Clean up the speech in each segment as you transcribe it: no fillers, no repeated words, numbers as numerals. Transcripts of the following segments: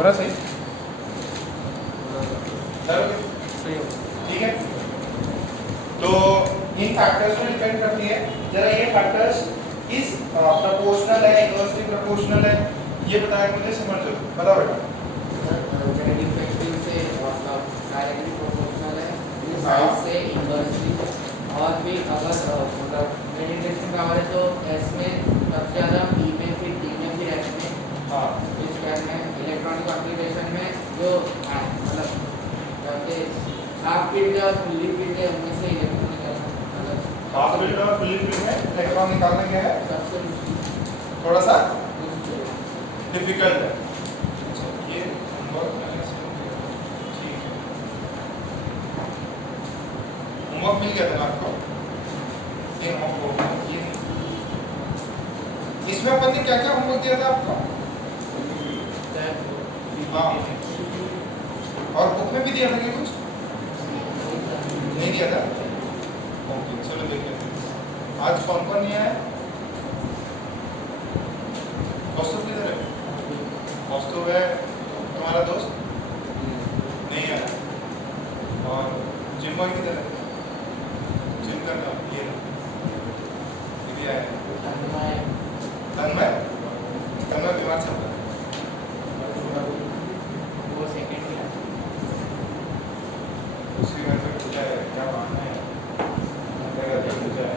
हो रहा सही? सही हो। ठीक है, तो इन फैक्टर्स पर डिपेंड करती है। जरा ये फैक्टर्स इस प्रोपोर्शनल है, इनवर्सली प्रोपोर्शनल है, ये बताया मुझे, समझ लो, बताओ बेटा। जेनेटिक फैक्टर से मतलब डायरेक्टली प्रोपोर्शनल है, हाँ। साइज से इनवर्सली, और भी अगर मतलब पेनिट्रेशन पावर है तो एस में सबसे ज़्यादा, पी में, फिर डी में, फिर एस में, हाँ इस स्क्वायर में, इलेक्ट्रॉनिक कॉन्फ़िगरेशन में जो मतलब हाफ फील्ड और फुल्ली फील्ड है उनमें से इलेक्ट्रॉनिक मतलब हाफ फील्ड और फुल्ली फील्ड में इलेक्ट्रॉन निकालना क्या है, सबसे थोड़ा सा मुश्किल है। डिफिकल्ट है। अच्छा, ये होमवर्क मैंने इसमें दिया था। ठीक है, होमवर्क मिल गया था ना आपको? ये होमवर्क, ये इसमें अपन ने क्या क्या होमवर्क दिया था आपको? हाँ, और बुक में भी दिया था क्या कुछ? नहीं दिया था? ओके, चलो देखते हैं आज कौन कौन नहीं आया। कौस्तुभ किधर है? कौस्तुभ है तुम्हारा दोस्त? नहीं आया। और चिन्मय किधर है? चिन्ह का नाम ये भी आया। तन्मय? तन्मय बीमार चल रहा है। वो सेकंड ही है। उसके घर में पूजा है, क्या मानना है? मेरे घर में पूजा है।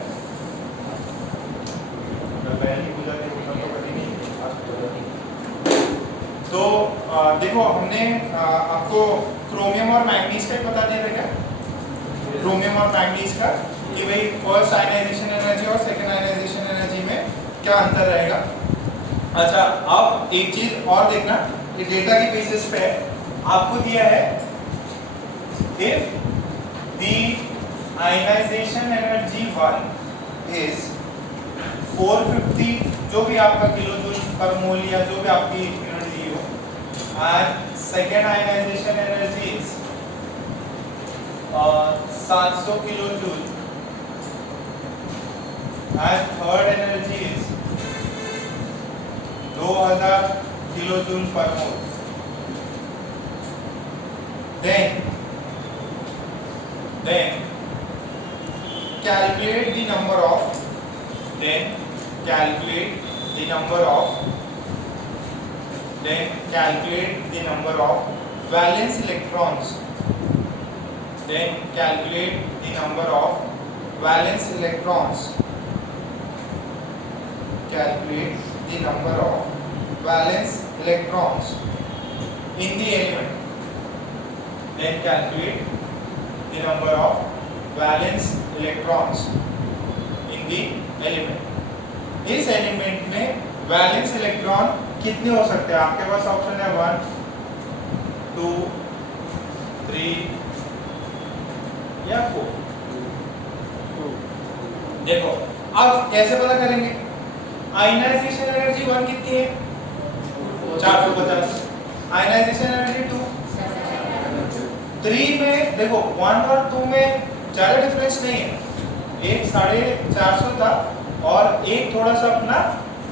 मैं पहली पूजा थी, उसका तो कभी नहीं, आज पूजा थी। तो देखो, हमने आपको क्रोमियम और मैंगनीज का पता दिया था क्या? क्रोमियम और मैंगनीज का कि भाई फर्स्ट आयनाइजेशन एनर्जी और सेकंड आयनाइजेशन एनर्जी में क्या अंतर रहेगा। अच्छा, अब एक चीज और देखना, ये डेटा की बेसिस पे आपको दिया है, if the ionization energy 1 is 450, जो भी आपका किलो जूल पर मोल या जो भी आपकी यूनिट दी हो, and second ionization energy is 700 kilo joule, and third energy is 2000 kilo joule पर मोल, then calculate the number of valence electrons, in the element, then calculate the number of valence electrons in the element। इस element में valence electron कितने हो सकते हैं? आपके पास option है 1, 2, 3 या 4। देखो, अब कैसे पता करेंगे? आयनाइजेशन एनर्जी 1 कितनी है? 450। आयनाइजेशन एनर्जी 2, 3 में देखो 1 और 2 में ज्यादा डिफरेंस नहीं है, एक 450 था और एक थोड़ा सा अपना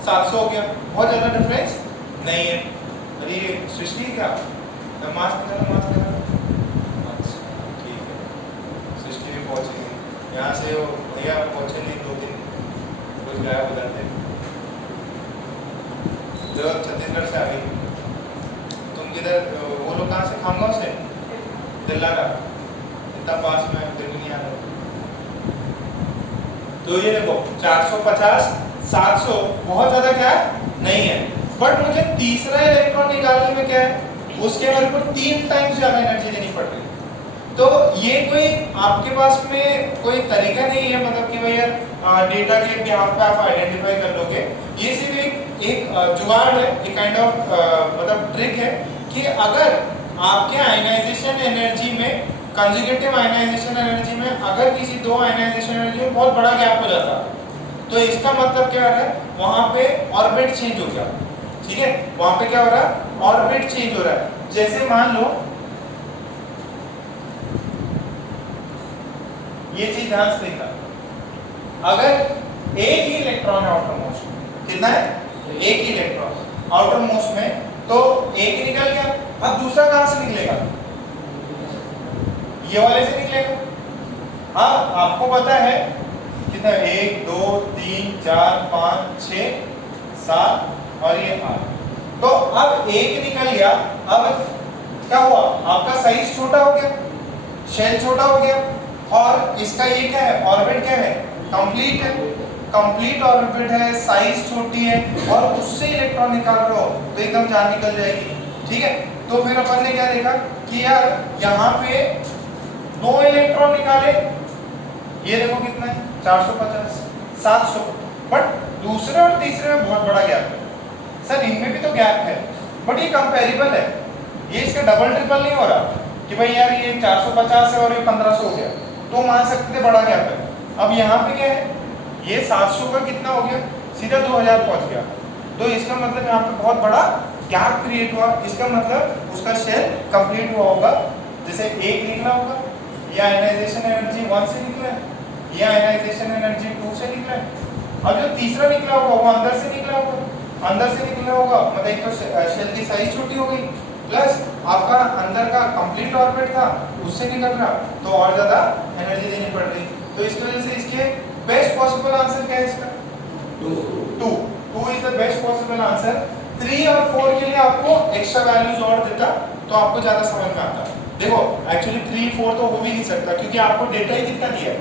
700 हो गया, बहुत ज्यादा डिफरेंस नहीं है। अरे सृष्टि क्या मास्क लगा, ठीक है, सृष्टि भी पहुंचेगी यहाँ से, वो भैया पहुंचे नहीं, 2 दिन रोज गायब हो जाते, जो छत्तीसगढ़ से आ गई। तुम किधर, वो लोग कहाँ से, खामगांव से, दिल्ला का, इतना पास में दिल्ली नहीं आ रहा। तो ये देखो 450, 700 बहुत ज्यादा क्या है नहीं है, बट मुझे तीसरा इलेक्ट्रॉन निकालने में क्या है, उसके मेरे को 3 टाइम्स ज्यादा एनर्जी देनी पड़ रही है। तो ये कोई आपके पास में कोई तरीका नहीं है, मतलब कि भैया डेटा के बिहाफ पे आप आइडेंटिफाई कर लोगे, ये सिर्फ एक जुगाड़ है, एक काइंड ऑफ मतलब ट्रिक है कि अगर आपके आयनाइजेशन एनर्जी में, कंजुगेटिव आयनाइजेशन एनर्जी में अगर किसी 2 आयनाइजेशन एनर्जी में बहुत बड़ा गैप हो जाता, तो इसका मतलब क्या है, वहां पे ऑर्बिट चेंज हो गया। ठीक है, वहां पे क्या हो रहा है, ऑर्बिट चेंज हो रहा है। जैसे मान लो ये चीज ध्यान से देखना, अगर एक ही इलेक्ट्रॉन है आउटर मोस्ट में, कितना है, एक ही इलेक्ट्रॉन आउटर मोस्ट में, तो एक निकल गया, अब दूसरा कहां से निकलेगा? ये वाले से निकलेगा। अब आपको पता है कितना, 1 2 3 4 5 6 7 और ये 8, तो अब एक निकल गया। अब क्या हुआ, आपका साइज छोटा हो गया, शेल छोटा हो गया, और इसका ये क्या है, ऑर्बिट क्या है, कंप्लीट है, कंप्लीट ऑर्बिट है, साइज छोटी है, और उससे इलेक्ट्रॉन निकाल रहे हो तो एकदम जान निकल जाएगी। ठीक है, तो फिर अपन ने क्या देखा कि यार यहाँ पे 2 इलेक्ट्रॉन निकाले, ये देखो कितना है 450 700, बट दूसरे और तीसरे में बहुत बड़ा गैप है। सर इनमें भी तो गैप है, बट ये कंपेरेबल है, ये इसका डबल ट्रिपल नहीं हो रहा कि भाई यार ये 450 है और ये 1500 हो गया, तो मान सकते थे बड़ा गैप है। अब यहाँ पे क्या है, ये 700 का कितना हो गया, सीधा 2000 पहुंच गया, तो इसका मतलब यहाँ पे बहुत बड़ा गैप क्रिएट हुआ। इसका मतलब उसका शेल कंप्लीट हुआ होगा, जैसे एक निकला होगा, ये आयनाइजेशन एनर्जी 1 से निकला है, ये आयनाइजेशन एनर्जी 2 से निकला है, अब जो तीसरा निकला होगा वो अंदर से निकला होगा, अंदर से निकला होगा मतलब एक तो शेल की साइज छोटी हो गई, प्लस आपका अंदर का कंप्लीट ऑर्बिट था उससे निकल रहा, तो और ज्यादा एनर्जी देनी पड़ रही। तो इस वजह से इसके बेस्ट पॉसिबल आंसर क्या है इसका, 2 is the best possible answer. 3 और 4 के लिए आपको एक्स्ट्रा वैल्यूज और देता तो आपको ज्यादा समझ में आता। देखो एक्चुअली 3 4 तो हो भी नहीं सकता, क्योंकि आपको डेटा ही कितना दिया है,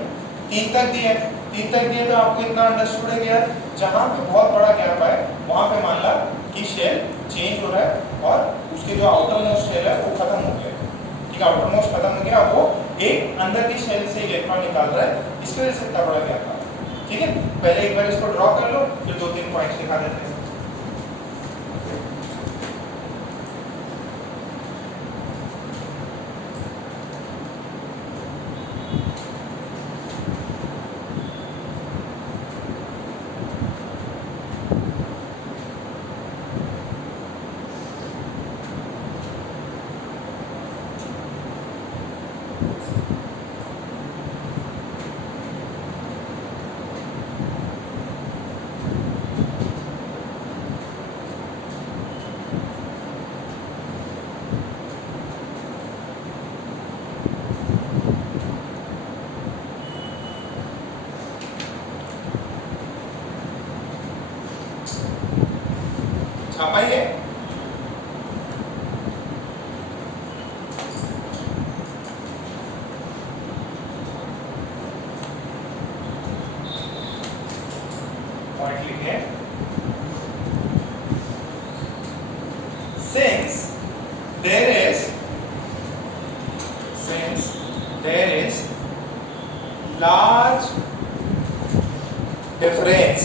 3 तक दिया है, 3 तक दिया, तो आपको इतना अंडरस्टूड है कि यार जहाँ पे बहुत बड़ा गैप है वहाँ पे मान ला कि शेल चेंज हो रहा है और उसके जो आउटर मोस्ट शेल है वो खत्म हो गया है। ठीक है, आउटर मोस्ट खत्म हो गया, वो एक अंदर की शेल से इलेक्ट्रॉन निकाल रहा है, इसकी वजह से इतना बड़ा गैप था। ठीक है, पहले एक बार इसको ड्रॉ कर लो, फिर 2-3 पॉइंट्स दिखा देते हैं। छापाइए, पॉइंट लिखिए। Since there is large difference,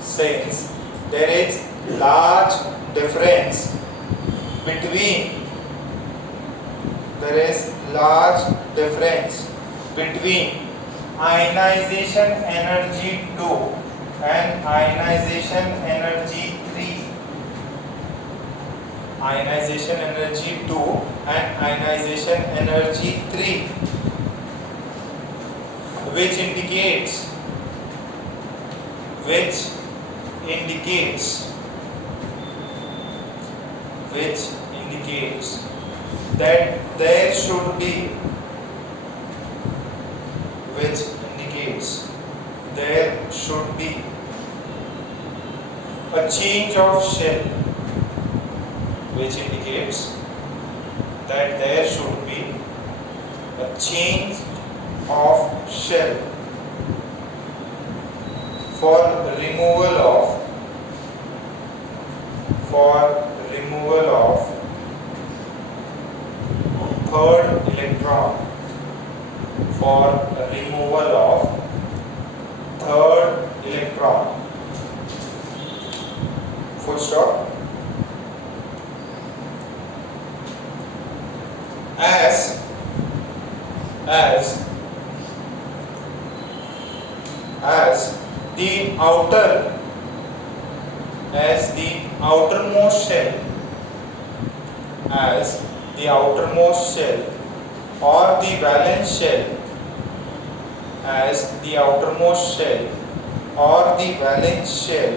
since there is large difference between ionization energy 2 and ionization energy 3, ionization energy 2 and ionization energy 3, which indicates that there should be a change of shell, which indicates that there should be a change of shell for removal of third electron, full stop. As the outermost shell or the valence shell,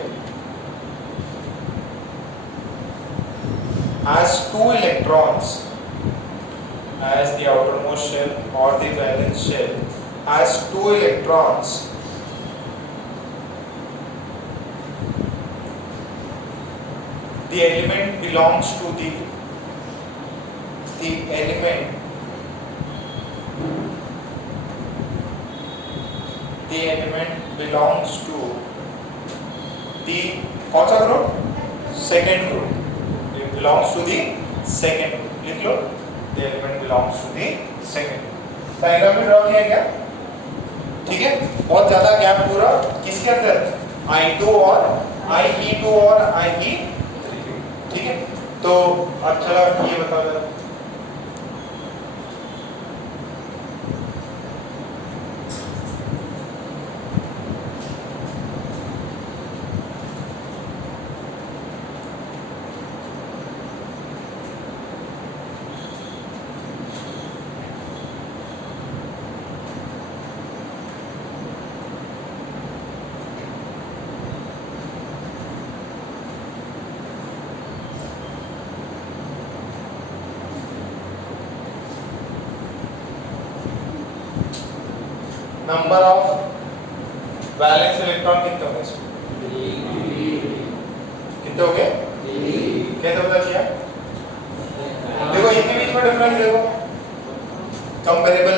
has two electrons, as the outermost shell or the valence shell has two electrons, the element belongs to the element belongs to the कौन सा group? Second group. It belongs to the second group। लिख लो, the element belongs to the second group। Diagram में draw किया क्या? ठीक है, बहुत ज्यादा गैप पूरा किसके अंदर? I2 और IE2 और IE3। ठीक है, तो अब चला ये बताओ जरा। नंबर ऑफ वैलेंस इलेक्ट्रॉन कितने हो गए? कितने हो गए? कैसे पता किया? देखो इनके बीच में डिफरेंस देखो, कंपेरेबल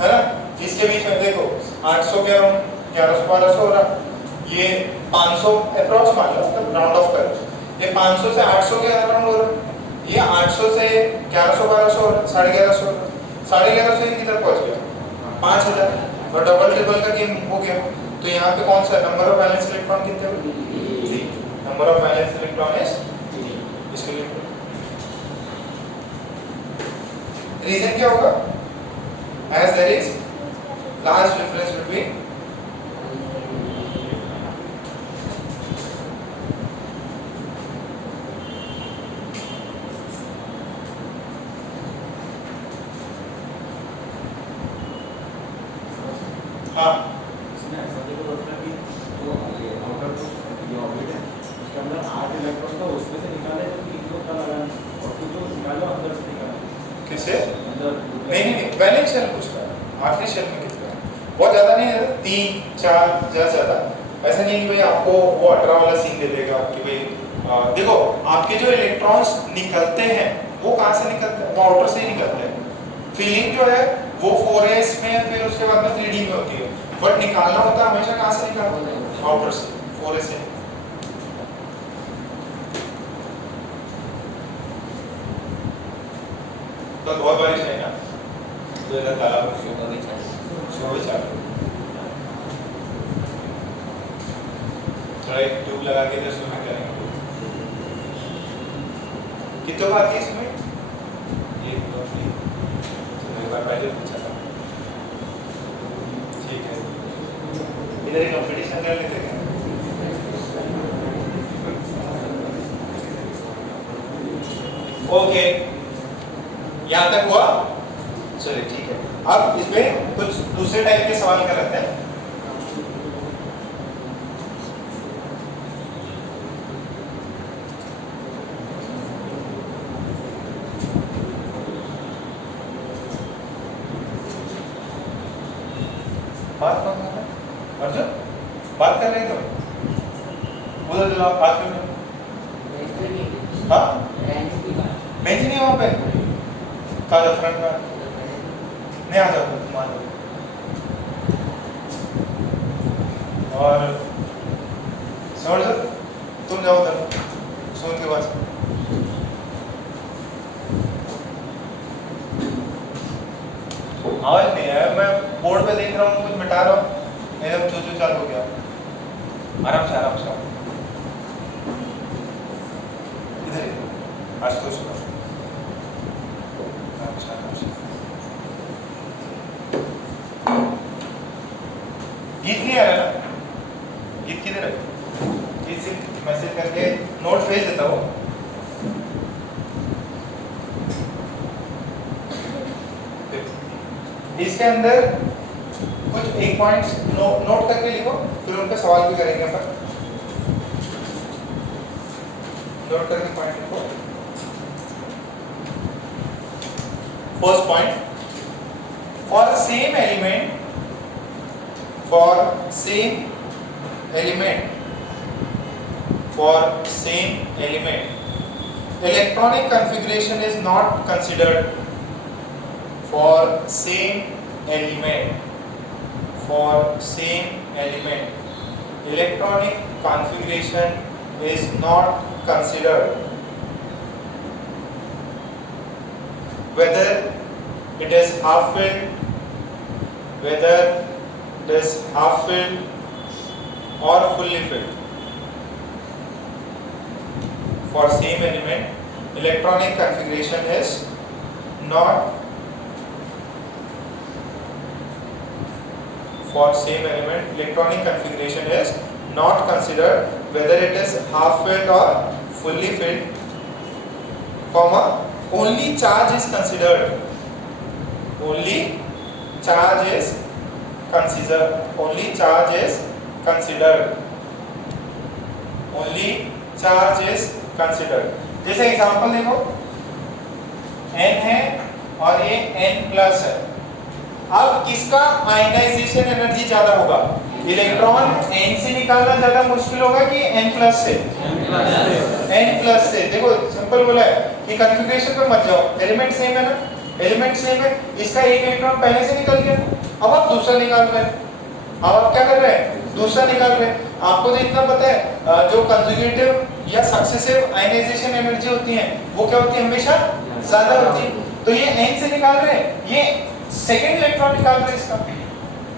है ना? इसके बीच में देखो 800 के अराउंड 1100 1200 हो रहा, ये 500 अप्रॉक्स मान लो, मतलब राउंड ऑफ कर, ये 500 से 800 के अराउंड हो रहा, ये 800 से 1100 1200 हो रहा, 1150 हो रहा, 1150 से किधर पहुंच गया? 5000। और डबल ट्रिपल का गेम हो गया। तो यहाँ पे कौन सा नंबर ऑफ वैलेंस इलेक्ट्रॉन कितने हो? Number of valence electron is 3। इसके लिए रीजन क्या होगा? As there is large difference between हाँ इसमें ऐसा देखो डॉक्टर कि जो ये आउटर जो ऑर्बिट है उसके अंदर 8 इलेक्ट्रॉन था, उसमें से निकाले तो 3 तो का लगा, और फिर जो निकालो अंदर से निकाला किसे? अंदर नहीं वैलेंस शेल पूछ रहा है, आखिरी शेल में कितना है? बहुत ज्यादा नहीं है, 3 4 ज्यादा। ऐसा नहीं कि भाई आपको वो 18 वाला सीन दे देगा कि भाई देखो आपके जो इलेक्ट्रॉन्स निकलते हैं वो कहाँ से निकलते हैं? वो आउटर से ही निकलते हैं। फीलिंग जो है वो 4s में, फिर उसके बाद में 3d में होती है, बट निकालना होता है हमेशा कहाँ से निकालते हैं? आउटर से, 4s से। तो बहुत बारिश है ना, तो इधर तालाब में सुबह चालू थोड़ा एक ट्यूब लगा के इधर स्विमिंग करेंगे। कितने बात है इसमें? 1 2 3, एक बार पहले पूछा था। ठीक है, इधर एक कंपटीशन कर लेते हैं। ओके, यहाँ तक हुआ? चलिए ठीक है, अब इसमें कुछ दूसरे टाइप के सवाल कर लेते हैं। बात कौन कर रहा है? अर्जुन बात कर रहे हो? बोलो चलो आप बात कर लो। हाँ बेंच नहीं है वहाँ पे, कहा फ्रंट में नहीं आ जाओ, तुम आ जाओ। और समझ तुम जाओ उधर सोन के पास। आवाज नहीं है, मैं बोर्ड पे देख रहा हूँ, कुछ मिटा रहा हूँ, एकदम चूचू चालू हो गया। आराम से आराम से इधर ही आज तो सुनो। अच्छा गीत नहीं आ रहा ना? गीत किधर है? गीत से मैसेज करके नोट भेज देता हूँ। इसके अंदर कुछ एक पॉइंट्स नोट करके लिखो, फिर उन पे सवाल भी करेंगे अपन। नोट करके पॉइंट लिखो। First point, for same element, electronic configuration is not considered. For same element, electronic configuration is not considered. Whether it is half filled, or fully filled. For same element, electronic configuration is not considered, whether it is half filled or fully filled, comma, only charge is considered. Only charge is considered. जैसे example देखो, n है और ये n plus है। अब किसका ionization energy ज्यादा होगा? इलेक्ट्रॉन n से निकालना ज्यादा मुश्किल होगा कि n प्लस से? n प्लस से। देखो सिंपल बोला है कि कॉन्फ़िगरेशन पे मत जाओ, एलिमेंट सेम है ना, एलिमेंट सेम है, इसका एक इलेक्ट्रॉन पहले से निकल गया, अब आप दूसरा निकाल रहे हैं। अब आप क्या कर रहे हैं? दूसरा निकाल रहे हैं। आपको तो इतना पता है, जो कंजुगेटिव या सक्सेसिव आयनाइजेशन एनर्जी होती है वो क्या होती है? हमेशा ज्यादा होती है। तो ये n से निकाल रहे हैं, ये सेकंड इलेक्ट्रॉन निकाल रहे हैं इसका,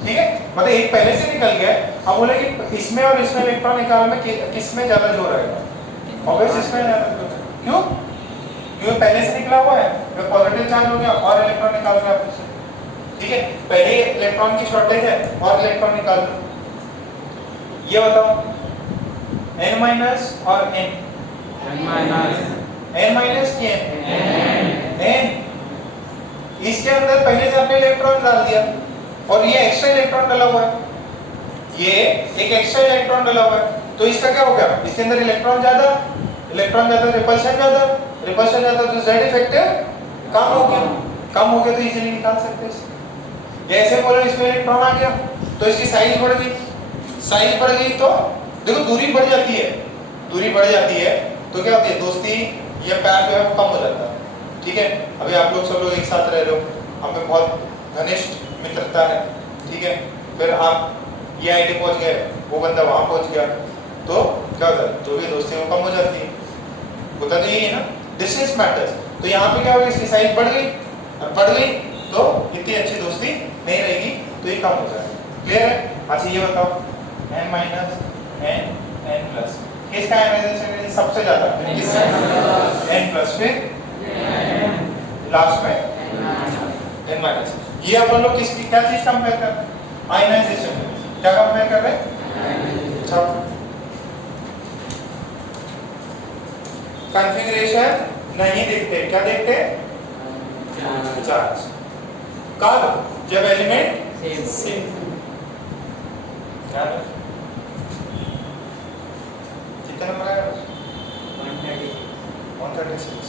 ठीक है? मतलब एक पहले से निकल गया है, अब बोले कि इसमें और इसमें इलेक्ट्रॉन निकालने में किसमें ज्यादा जोर आएगा? ऑब्वियस इसमें ज्यादा जोर। क्यों? क्योंकि पहले से निकला हुआ है, तो पॉजिटिव चार्ज हो गया और इलेक्ट्रॉन निकाल रहे हैं आप उससे, ठीक है? पहले इलेक्ट्रॉन की शॉर्टेज है और इलेक्ट्रॉन निकाल रहे। ये बताओ n माइनस और n माइनस की n, इसके अंदर पहले से आपने इलेक्ट्रॉन डाल दिया और ये एक्स्ट्रा इलेक्ट्रॉन डाला हुआ है, ये एक एक्स्ट्रा इलेक्ट्रॉन डाला हुआ है, तो इसका क्या हो गया? इसके अंदर इलेक्ट्रॉन ज्यादा, रिपल्शन ज्यादा, तो z इफेक्टिव कम हो गया तो इजीली निकाल सकते हैं। जैसे बोलो इसमें इलेक्ट्रॉन आ गया तो इसकी साइज बढ़ गई, तो देखो दूरी बढ़ जाती है, तो क्या होती है? दोस्ती या प्यार जो है वो कम हो जाता है, ठीक है? अभी आप लोग सब लोग एक साथ रह रहे हो, हमें बहुत घनिष्ठ मित्रता है, ठीक है? फिर आप ये आईडी पहुंच गए, वो बंदा वहां पहुंच गया, तो क्या होता है? जो भी दोस्ती है वो कम हो जाती है, होता तो यही है ना, डिस्टेंस मैटर्स। तो यहाँ पे क्या होगा? इसकी साइज बढ़ गई तो इतनी अच्छी दोस्ती नहीं रहेगी, तो ये कम हो जाएगा। क्लियर है? अच्छा ये बताओ n माइनस n प्लस किसका आयनाइजेशन एनर्जी सबसे ज्यादा? n प्लस, फिर लास्ट में n माइनस। ये अपन लोग किसकी क्या चीज कंपेयर कर रहे हैं? आयनाइजेशन। क्या कंपेयर कर रहे हैं? अच्छा, कॉन्फ़िगरेशन नहीं देखते, क्या देखते? चार्ज। कब? जब एलिमेंट सेम। कितना नंबर आया? 136।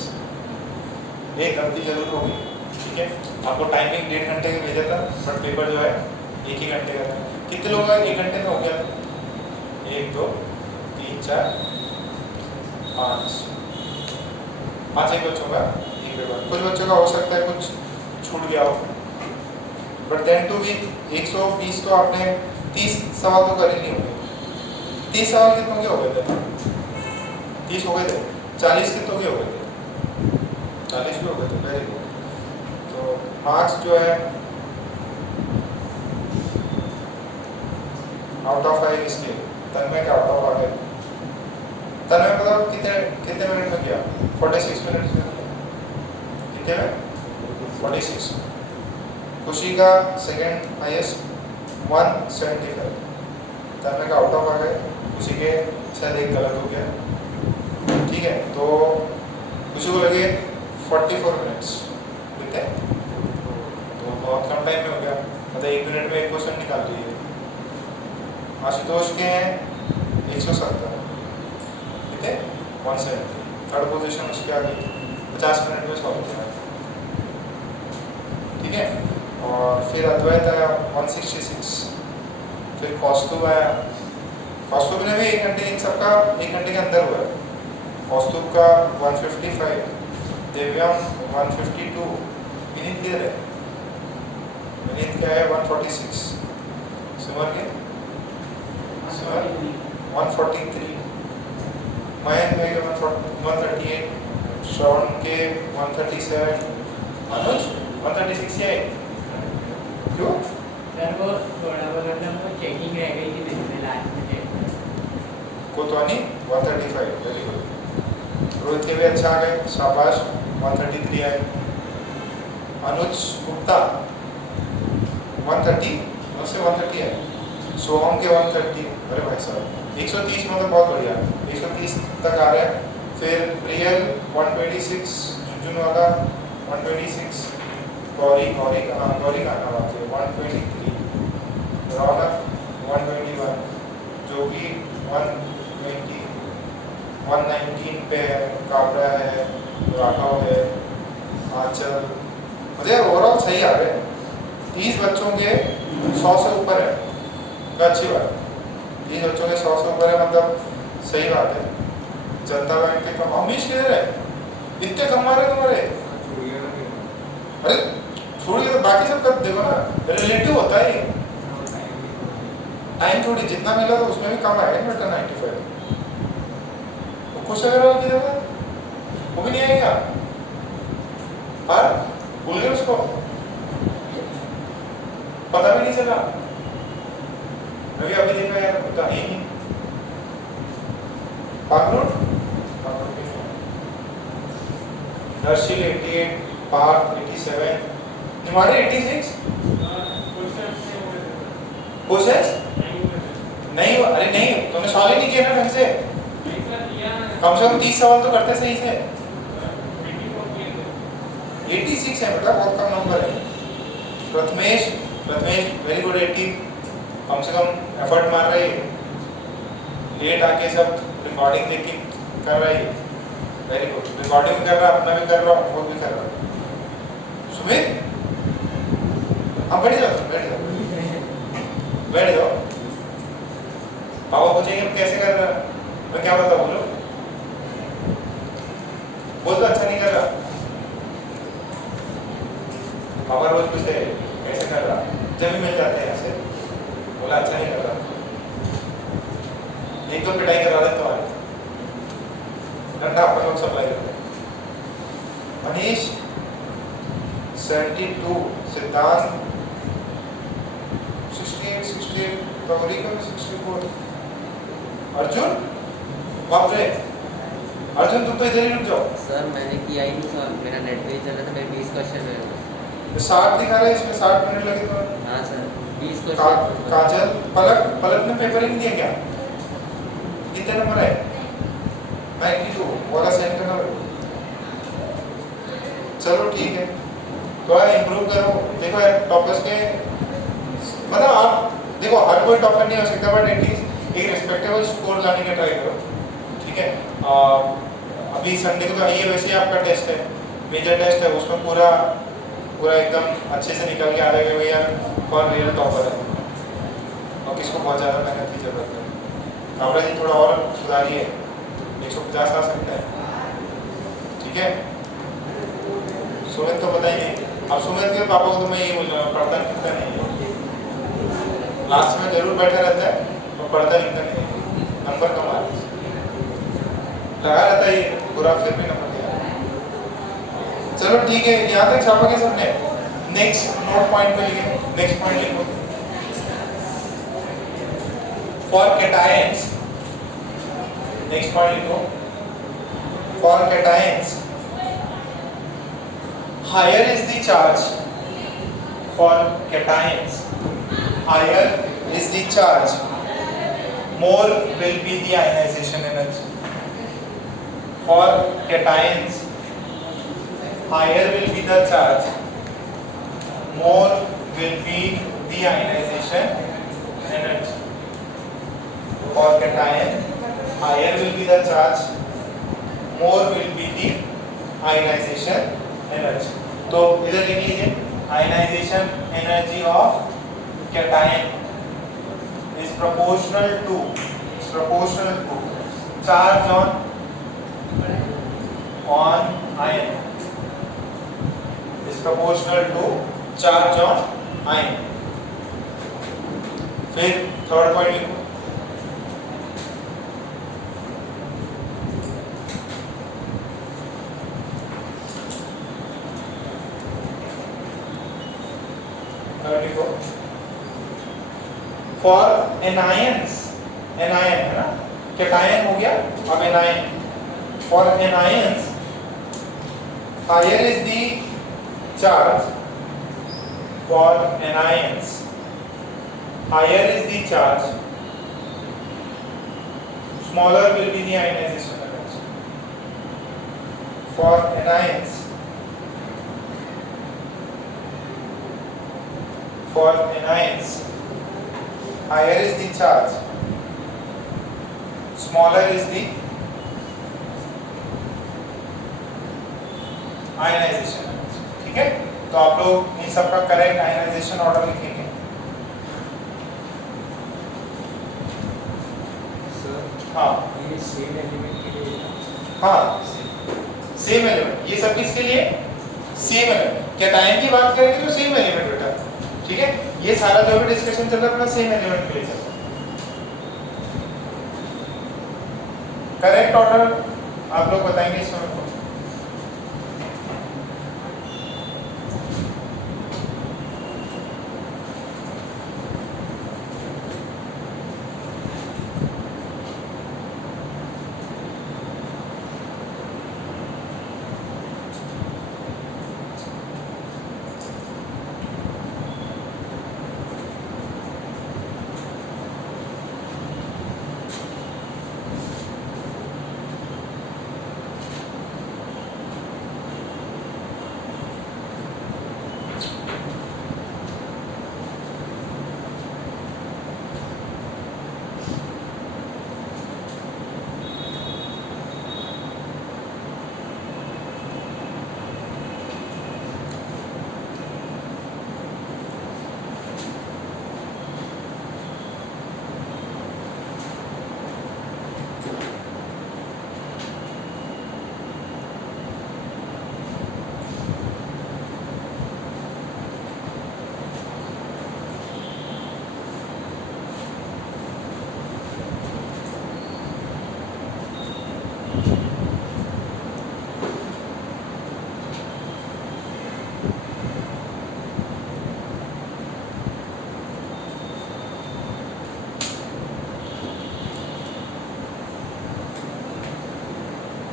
एक गलती जरूर होगी, ठीक है? आपको टाइमिंग 1.5 घंटे का भेजा था, बट पेपर जो है 1 ही घंटे का था। कितने लोगों का 1 घंटे में हो गया? 1 2 3 4 5 एक बच्चों का एक पेपर। कुछ बच्चों का हो सकता है कुछ छूट गया हो, बट देन टू भी 120 तो आपने 30 सवाल तो कर ही नहीं होंगे। 30 सवाल कितनों के हो गए थे? 30 हो गए थे। 40 कितनों के हो गए थे? 40 भी हो गए थे। Very good. तो मार्क्स जो है आउट ऑफ 5 इसके तन्मय के आउट ऑफ आ गए। तन्मय बताओ कितने मिनट में किया? 46 मिनट में। कितने में? 46। खुशी का सेकंड हाईएस्ट 175। तन्मय का आउट ऑफ आ गए, खुशी के शायद एक गलत हो गया, ठीक है? तो खुशी को लगे 44 मिनट्स कितने? तो बहुत कम टाइम में हो गया, मतलब 1 मिनट में एक क्वेश्चन निकाल लीजिए। आशुतोष के हैं 170, कितने? 170। थर्ड पोजीशन उसके आगे 50 मिनट में सॉल्व किया। है। और फिर अद्वैत आया 166, फिर कौस्तुभ आया। कौस्तुभ ने भी 1 घंटे, इन सबका 1 घंटे के अंदर हुआ है। कौस्तुभ का 155, दिव्यांग 152, विनीत किधर है? विनीत क्या है 146, सिमर के 143, मयंक है 138, श्रवण के 137, अनुज 136 है। क्यों? सर वो थोड़ा बहुत वो चेकिंग रह गई थी बीच में लास्ट में चेक। कोतवानी 135, वेरी गुड। रोहित के भी अच्छा आ गए, शाबाश 133 आए। अनुज गुप्ता 130, उससे 130 है। सोहम के 130, अरे भाई साहब 130 मतलब बहुत बढ़िया, 130 तक आ रहे हैं। फिर प्रियल 126, जुन वाला 126, गौरी का नाम आती है 123, रौनक 121, जो कि 120, 119 पे है, काबरा है, राघव है, आंचल। मुझे ओवरऑल सही आ रहे हैं। 30 बच्चों के 100 से ऊपर है, तो अच्छी बात है। 30 बच्चों के 100 से ऊपर है मतलब सही बात है। जनता बैंक के कम, अमीश किधर है? इतने कम आ रहे तुम्हारे? अरे छोड़िए, तो बाकी सब कर देखो ना, रिलेटिव होता है। टाइम थोड़ी जितना मिला तो उसमें भी कम आएगा ना बेटा 95। तो खुश अग्रवाल की जगह वो भी नहीं आएगा, और भूल गए उसको, पता भी नहीं चला। मैं भी अभी देखा यार, पता ही नहीं। पागलुट दर्शिल 88, पार्थ 87, निमाड़े 86, क्वेश्चंस नहीं। अरे नहीं, तुमने सवाल ही नहीं किया ना ढंग से। कम से कम 30 सवाल तो करते सही से। 86 है बेटा, बहुत कम नंबर है। प्रथमेश वेरी गुड 80, कम से कम एफर्ट मार रहे हैं। लेट आके सब रिकॉर्डिंग देख के कर रहा है, वेरी गुड। रिकॉर्डिंग भी कर रहा, अपना भी कर रहा, वो भी कर रहा। सुमित आप बैठ जाओ, बैठ जाओ। पापा पूछेंगे कैसे कर रहा है, मैं क्या बताऊं? बोल तो अच्छा नहीं कर रहा। पापा रोज पूछते कैसे कर रहा, जब भी मिल जाते हैं ऐसे, बोला अच्छा नहीं कर रहा। एक तो पिटाई करा रहे तुम्हारे, डंडा अपन लोग सप्लाई करते हैं। मनीष 72, सिद्धांत 68, गौरी का 64, अर्जुन बाप रे, अर्जुन तुम तो इधर ही रुक जाओ। सर मैंने किया ही नहीं सर, मेरा नेट पे ही चल रहा था। मेरे 20 क्वेश्चन है। 60 दिखा रहा है इसमें, 60 मिनट लगे तो। हाँ सर 20 क्वेश्चन। काजल पलक ने पेपर ही नहीं दिया क्या? कितने नंबर है? 92 वाला सेंड करना मेरे को। चलो ठीक है, तो इम्प्रूव करो। देखो यार टॉपर्स के मतलब आप देखो, हर कोई टॉपर नहीं हो सकता, बट एटलीस्ट एक रिस्पेक्टेबल स्कोर लाने का ट्राई करो, ठीक है। अभी संडे को तो आइए, वैसे ही आपका टेस्ट है, मेजर टेस्ट है, उसमें पूरा एकदम अच्छे से निकल के आ रहे हैं भैया, कौन रियल टॉपर है और किसको बहुत ज़्यादा मेहनत की जरूरत है। काबरा जी थोड़ा और सुधारिए, 150 आ सकता है, ठीक है। सुमित तो बताइए, अब सुमित के पापा को तो मैं यही बोल रहा हूँ, पढ़ता लिखता नहीं है, लास्ट में जरूर बैठा रहता है और पढ़ता लिखता नहीं है, नंबर कम आ रहा है, लगा रहता है बुरा, फिर भी नंबर दिया। चलो ठीक है, यहाँ तक छापा के सबने। नेक्स्ट नोट पॉइंट पे लिखे, नेक्स्ट पॉइंट लिखो। फॉर कैटायंस, नेक्स्ट पॉइंट लिखो। For cations higher is the charge. For cations, higher is the charge, more will be the ionization energy. For cations, higher will be the charge, more will be the ionization energy. For cation, higher will be the charge, more will be the ionization energy. तो इधर लिख लीजिए ionization energy of cation is proportional to charge on ion is proportional to charge on ion. फिर third point लिखो, लिखो for anions, anion है ना, cation हो गया, अब anion, for anions higher is the charge, for anions higher is the charge, smaller will be the ionization energy. For anions, higher is the charge, smaller is the ionization energy. ठीक है, तो आप लोग इन सबका correct ionization order लिखेंगे। हाँ, ये same element के लिए था। हाँ, सेम एलिमेंट, ये सब किसके लिए? Same element. कैटायन की बात करेंगे तो सेम एलिमेंट बेटा, ठीक है, ये सारा जो भी डिस्कशन चल रहा है अपना सेम एलिमेंट के लिए चल रहा है। करेक्ट ऑर्डर आप लोग बताएंगे इसमें को।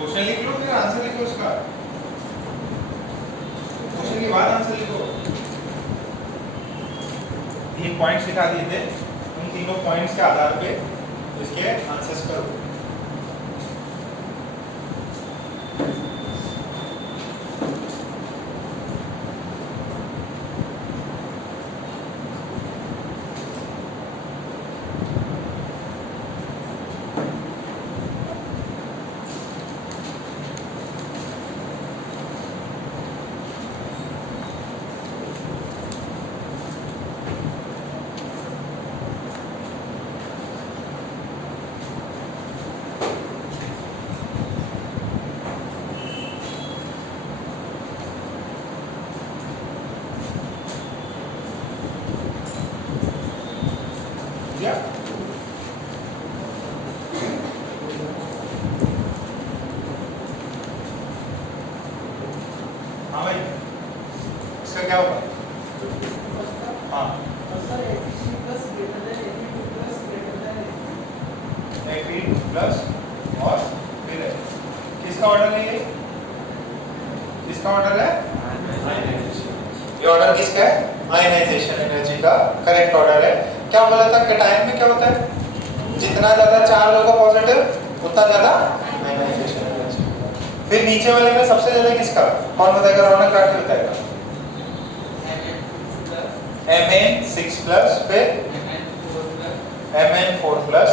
क्वेश्चन लिख लो, फिर आंसर लिखो उसका, क्वेश्चन के बाद आंसर लिखो। ये पॉइंट्स दिखा दिए थे, उन तीनों पॉइंट्स के आधार पे इसके आंसर्स करो। या हाँ भाई, इसका क्या होगा? हाँ, Fe प्लस और फिर किसका ऑर्डर है ये? किसका ऑर्डर है? ये ऑर्डर किसका है? आयनाइजेशन एनर्जी का करेक्ट ऑर्डर है। क्या बोला था, कैटायन में क्या होता है? जितना ज्यादा चार्ज होगा पॉजिटिव उतना ज्यादा आयनाइजेशन एनर्जी। फिर नीचे वाले में सबसे ज्यादा किसका? कौन बताएगा? रौनक राठी बताएगा। Mn6 प्लस, फिर Mn4 प्लस,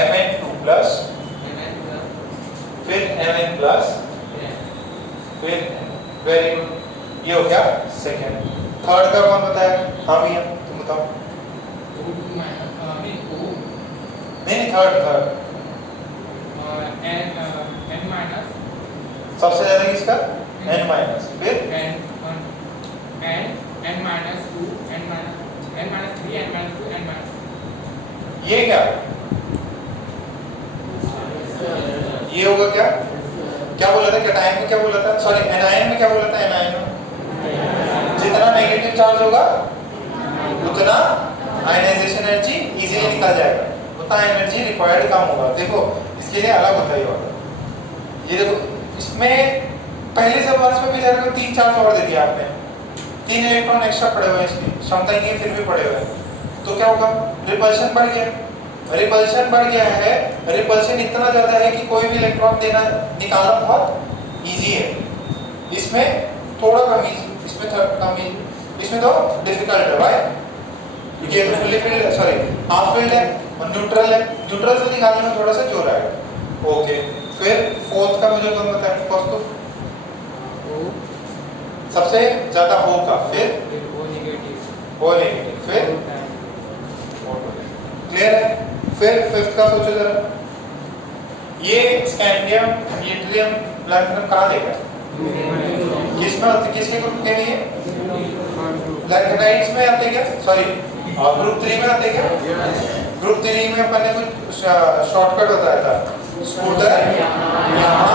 Mn2 प्लस, फिर Mn प्लस, फिर वेरी गुड ये हो गया सेकेंड। थर्ड का कौन बताएगा? हाँ भैया तुम बताओ। नहीं थर्ड सबसे ज्यादा किसका? n माइनस, फिर ये क्या? ये होगा क्या? क्या बोला था? कैटायन में क्या बोला था? सॉरी एनायन में क्या बोला था? एनायन में जितना नेगेटिव चार्ज होगा उतना आयनाइजेशन एनर्जी इजीली निकल जाएगा, उतना एनर्जी रिक्वायर्ड कम होगा। देखो इसके लिए अलग होता है ये वाला। ये देखो इसमें पहले से वर्ष में भी जरा 3 चार्ज और दे दिया आपने, 3 इलेक्ट्रॉन एक्स्ट्रा पड़े हुए हैं, इसकी क्षमता ही नहीं है फिर भी पड़े हुए हैं, तो क्या होगा? रिपल्शन बढ़ गया। रिपल्शन बढ़ गया है, रिपल्शन इतना ज्यादा है कि कोई भी इलेक्ट्रॉन देना निकालना बहुत इजी है। इसमें थोड़ा कम इजी, इसमें कम इजी, इसमें तो डिफिकल्ट है भाई, क्योंकि ये तो फुल्ली फील्ड है, सॉरी हाफ फील्ड है और न्यूट्रल है। न्यूट्रल से निकालने में थोड़ा सा जोर आएगा। ओके फिर फोर्थ का मुझे कौन बताया? फर्स्ट तो सबसे ज्यादा हो का, फिर ओ नेगेटिव, फिर क्लियर है? फिर फिफ्थ का सोचो जरा, ये स्कैंडियम, न्यूट्रियम, प्लैटिनम कहाँ देगा? किसमें आते? किसके ग्रुप के लिए? लैक्राइड्स में आते क्या? सॉरी ग्रुप 3 में आते क्या? ग्रुप 3 में अपन ने कुछ शॉर्टकट बताया था, स्कूटर यहाँ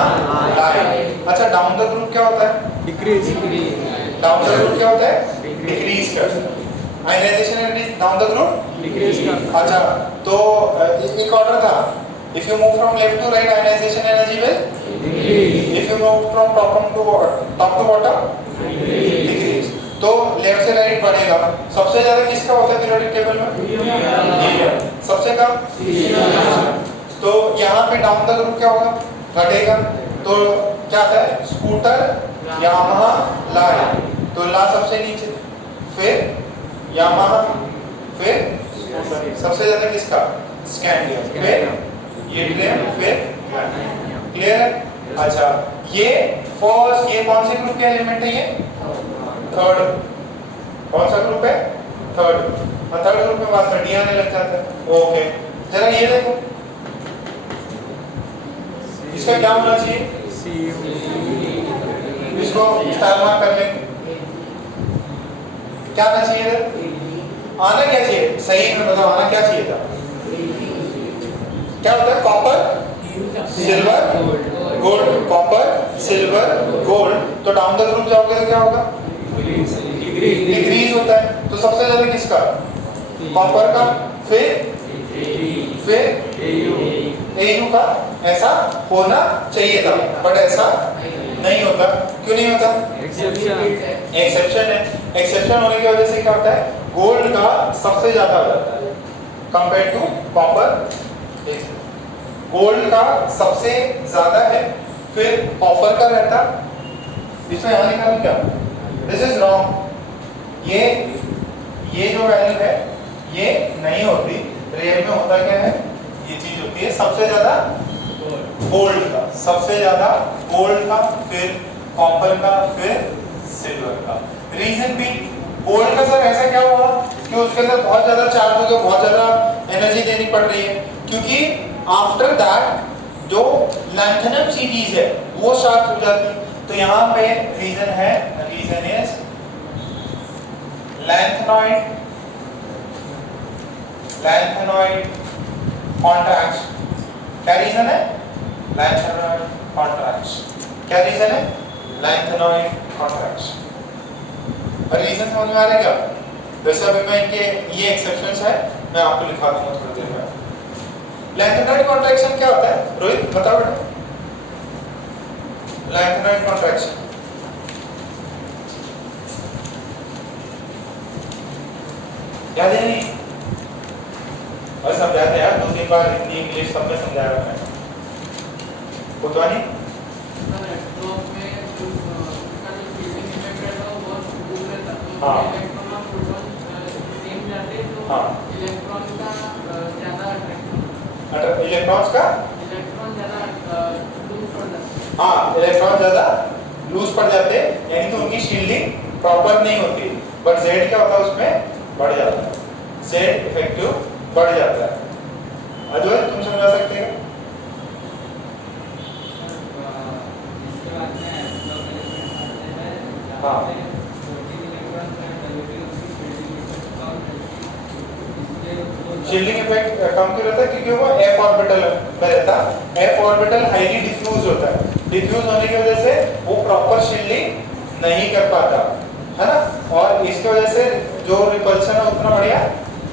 लाइन। अच्छा डाउन द ग्रुप क्या होता है? डिक्रीज। डाउन द ग्रुप क्या होता है? डिक्रीज कर। Ionization energy down the group decrease कर। अच्छा तो एक ऑर्डर था, if you move from left to right ionization energy will decrease, if you move from top to bottom decrease. तो लेफ्ट से राइट बढ़ेगा। सबसे ज्यादा किसका होता है पीरियोडिक टेबल में? हीलियम। सबसे कम? तो यहाँ पे डाउन द ग्रुप क्या होगा? घटेगा। तो क्या आता है? स्कूटर यामाहा लाइन, तो ला सबसे नीचे, फिर यामाहा, फिर सबसे ज्यादा किसका? स्कैंडियम, फिर यूरेनियम, फिर क्लियर है? अच्छा ये फर्स्ट, ये कौन से ग्रुप के एलिमेंट है? ये थर्ड। कौन सा ग्रुप है? थर्ड। थर्ड ग्रुप में बात में डी आने लग जाता है। ओके जरा ये देखो, इसका क्या होना चाहिए? इसको स्टार मार्क कर लें। क्या आना चाहिए? आना क्या चाहिए? सही में बताओ, आना क्या चाहिए था? क्या होता है? Copper silver gold, copper silver gold. तो डाउन द ग्रुप जाओगे तो क्या होगा? डिक्रीज होता है। तो सबसे ज्यादा किसका? कॉपर का, फिर AU का। ऐसा होना चाहिए था बट ऐसा नहीं होता। क्यों नहीं होता? एक्सेप्शन है। एक्सेप्शन होने की वजह से क्या होता है? गोल्ड का सबसे ज्यादा हो जाता है कंपेयर टू कॉपर। गोल्ड का सबसे ज्यादा है, फिर कॉपर का रहता। इसमें यहाँ निकालू क्या? This is wrong. ये जो वैल्यू है ये नहीं होती। रियल में होता क्या है? ये चीज होती है सबसे ज्यादा गोल्ड का, सबसे ज्यादा गोल्ड का, फिर कॉपर का, फिर सिल्वर का। रीजन भी गोल्ड का सर ऐसा क्या हुआ कि उसके अंदर बहुत ज्यादा चार्ज हो गया, बहुत ज्यादा एनर्जी देनी पड़ रही है, क्योंकि आफ्टर दैट जो लैंथेनम सीरीज है वो शार्प हो जाती है। तो यहाँ पे रीजन है, रीजन इज लैंथेनॉइड कॉन्ट्रैक्शन। क्या रीजन है? Lanthanoid contraction. क्या रीजन है? Lanthanoid contraction. और रीजन समझ में आ रहा है क्या? वैसे अभी मैं इनके ये एक्सेप्शंस है, मैं आपको लिखा दूंगा थोड़ी देर में। लैंथेनॉइड कॉन्ट्रैक्शन क्या होता है? रोहित बताओ बेटा। लैंथेनॉइड कॉन्ट्रैक्शन याद है नहीं? और समझाते यार 2-3 बार हिंदी इंग्लिश सब में समझाया मैंने। कोतवानी हाँ हाँ इलेक्ट्रॉन्स का हाँ इलेक्ट्रॉन ज्यादा लूज पड़ जाते हैं, यानी कि उनकी शील्डिंग प्रॉपर नहीं होती, बट जेड क्या होता है उसमें बढ़ जाता है, जेड इफेक्टिव बढ़ जाता है। अद्वैत तुम समझा सकते हो? इसके बाद में हाँ। शील्डिंग इफेक्ट कम क्यों रहता है? क्योंकि वो f ऑर्बिटल में रहता है। f ऑर्बिटल हाईली डिफ्यूज होता है, डिफ्यूज होने की वजह से वो प्रॉपर शील्डिंग नहीं कर पाता, है ना, और इसकी वजह से जो रिपल्शन है उतना बढ़िया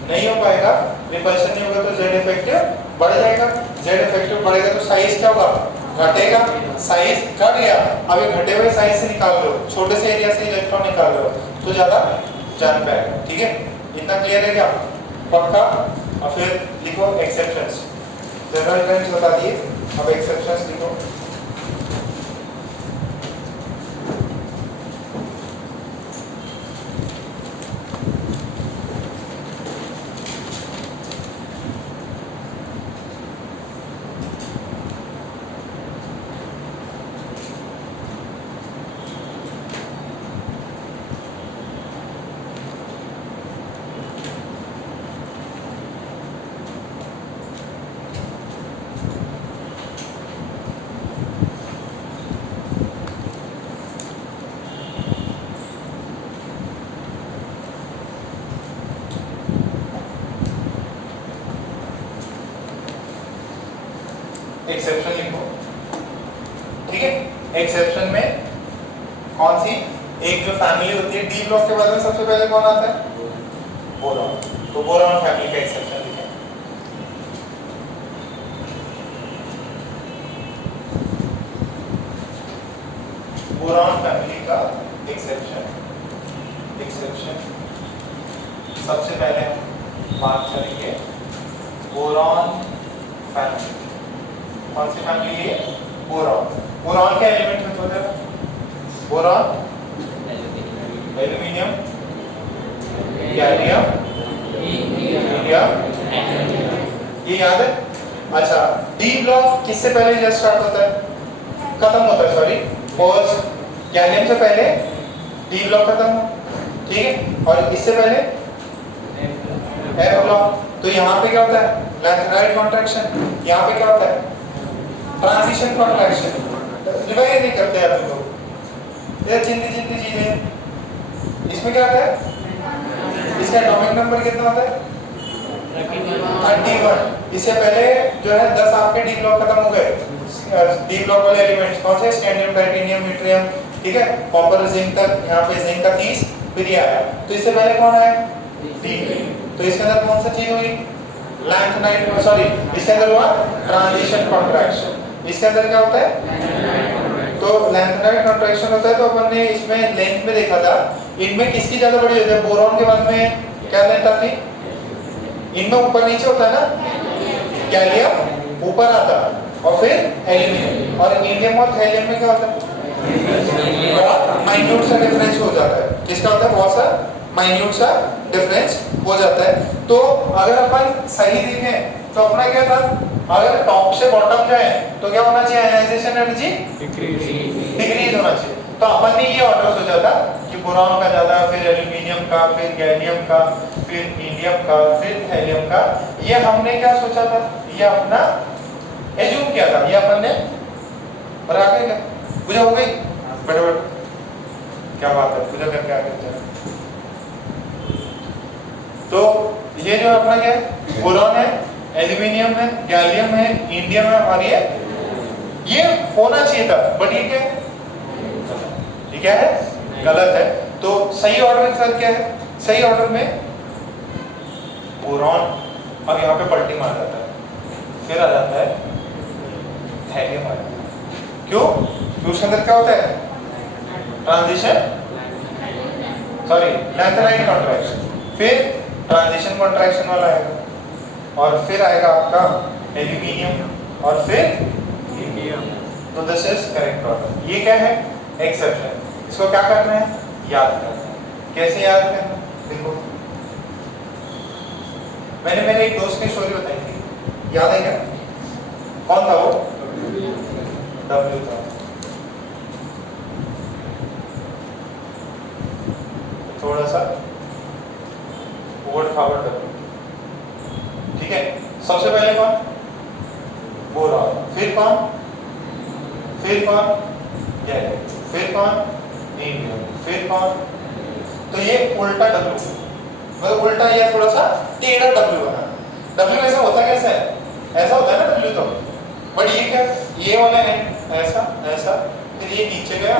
नहीं हो पाएगा। रिपल्शन नहीं होगा तो जेड इफेक्टिव बढ़ जाएगा, जेड इफेक्टिव बढ़ेगा तो साइज क्या होगा? घटेगा। साइज घट गया, अब ये घटे हुए साइज से निकाल लो, छोटे से एरिया से इलेक्ट्रॉन निकाल लो तो ज्यादा जान पाएगा। ठीक है, इतना क्लियर है क्या? पक्का? और फिर लिखो एक्सेप्शंस। जनरल टर्म्स बता दिए, अब एक्सेप्शंस लिखो। एक्सेप्शन लिखो। ठीक है, एक्सेप्शन में कौन सी एक जो फैमिली होती है डी ब्लॉक के बाद में सबसे पहले कौन आता है? बोरॉन। तो बोरॉन फैमिली का एक्सेप्शन लिखें। बोरॉन फैमिली का एक्सेप्शन, एक्सेप्शन सबसे पहले हम बात करेंगे बोरॉन फैमिली। कौन सी फैमिली है? बोरॉन। बोरॉन के एलिमेंट में होता है बोरॉन, एल्यूमिनियम, गैलियम, हीलियम, ये याद है? अच्छा, डी ब्लॉक किससे पहले जस्ट स्टार्ट होता है? खत्म होता है, सॉरी, फर्स्ट गैलियम से पहले डी ब्लॉक खत्म हो, ठीक है, और इससे पहले एफ ब्लॉक। तो यहाँ पे क्या होता है? लैथराइड कॉन्ट्रैक्शन। यहाँ पे क्या होता है? Transition contraction. डिवाइड नहीं करते आप लोग, ये चिंती चीजें। इसमें क्या होता है? इसका एटॉमिक नंबर कितना होता है? 31। इससे पहले जो है 10 आपके डी ब्लॉक खत्म हो गए। डी ब्लॉक वाले एलिमेंट्स कौन से? स्कैंडियम, टाइटेनियम, यूट्रियम, ठीक है, कॉपर, जिंक तक। यहाँ पे जिंक का 30, फिर ये आया। तो इससे पहले कौन आया? डी। तो इसके अंदर कौन सा चीज हुई? लैंथनाइड, सॉरी, इसके अंदर हुआ ट्रांजिशन कॉन्ट्रैक्शन। इसके अंदर क्या होता है? तो लैंथनाइड कॉन्ट्रैक्शन होता है। तो अपन ने इसमें लेंथ में देखा था, इनमें किसकी ज्यादा बड़ी होती है? बोरॉन के बाद में क्या लेंथ आती? इनमें ऊपर नीचे होता है ना, गैलियम ऊपर आता और फिर एल्यूमिनियम, और हीलियम और थैलियम में क्या होता है? बहुत माइन्यूट सा डिफरेंस हो जाता है। किसका होता है? बहुत सा माइन्यूट सा डिफरेंस हो जाता है। तो अगर अपन सही देखें तो अपना क्या था? अगर टॉप से बॉटम जाए तो क्या होना चाहिए? आयनाइजेशन एनर्जी डिक्रीज होना चाहिए। तो अपन ने ये ऑर्डर सोचा था कि बोरॉन का ज्यादा, फिर एल्यूमिनियम का, फिर गैलियम का, फिर हीलियम का, फिर थैलियम का। ये हमने क्या सोचा था? ये अपना एज्यूम किया था, ये अपन ने, और आगे क्या पूजा हो गई? बट क्या बात है, पूजा करके आगे चल। तो ये जो अपना क्या है? बोरॉन है, एल्यूमिनियम है, गैलियम है, इंडियम है, और ये होना चाहिए था, बट ये क्या है? ये क्या है? गलत है। तो सही ऑर्डर के साथ क्या है? सही ऑर्डर में बोरॉन अब यहाँ पे पलटी मार जाता है, फिर आ जाता है थैलियम आ जाता है। क्यों? क्योंकि उसके अंदर क्या होता है? ट्रांजिशन, सॉरी, लैंथनाइड कॉन्ट्रैक्शन, फिर ट्रांजिशन कॉन्ट्रैक्शन वाला आएगा, और फिर आएगा आपका एल्यूमिनियम, और फिर इंडियम। तो दिस इज करेक्ट ऑर्डर। ये क्या है? एक्सेप्शन। इसको क्या करना है? याद करना है। कैसे याद करना? देखो, मैंने मेरे एक दोस्त की स्टोरी बताई थी, याद है क्या? कौन था वो? डब्ल्यू था। थोड़ा सा उबड़ खाबड़ W, ठीक है। सबसे पहले कौन बोरा, फिर कौन, फिर कौन गैलियम, फिर कौन हीलियम, फिर कौन, तो ये उल्टा W, मतलब उल्टा या थोड़ा सा टेढ़ा W बना। W ऐसा होता कैसा है, ऐसा होता है ना W तो, बट ये क्या, ये वाला है ऐसा ऐसा, फिर ये नीचे गया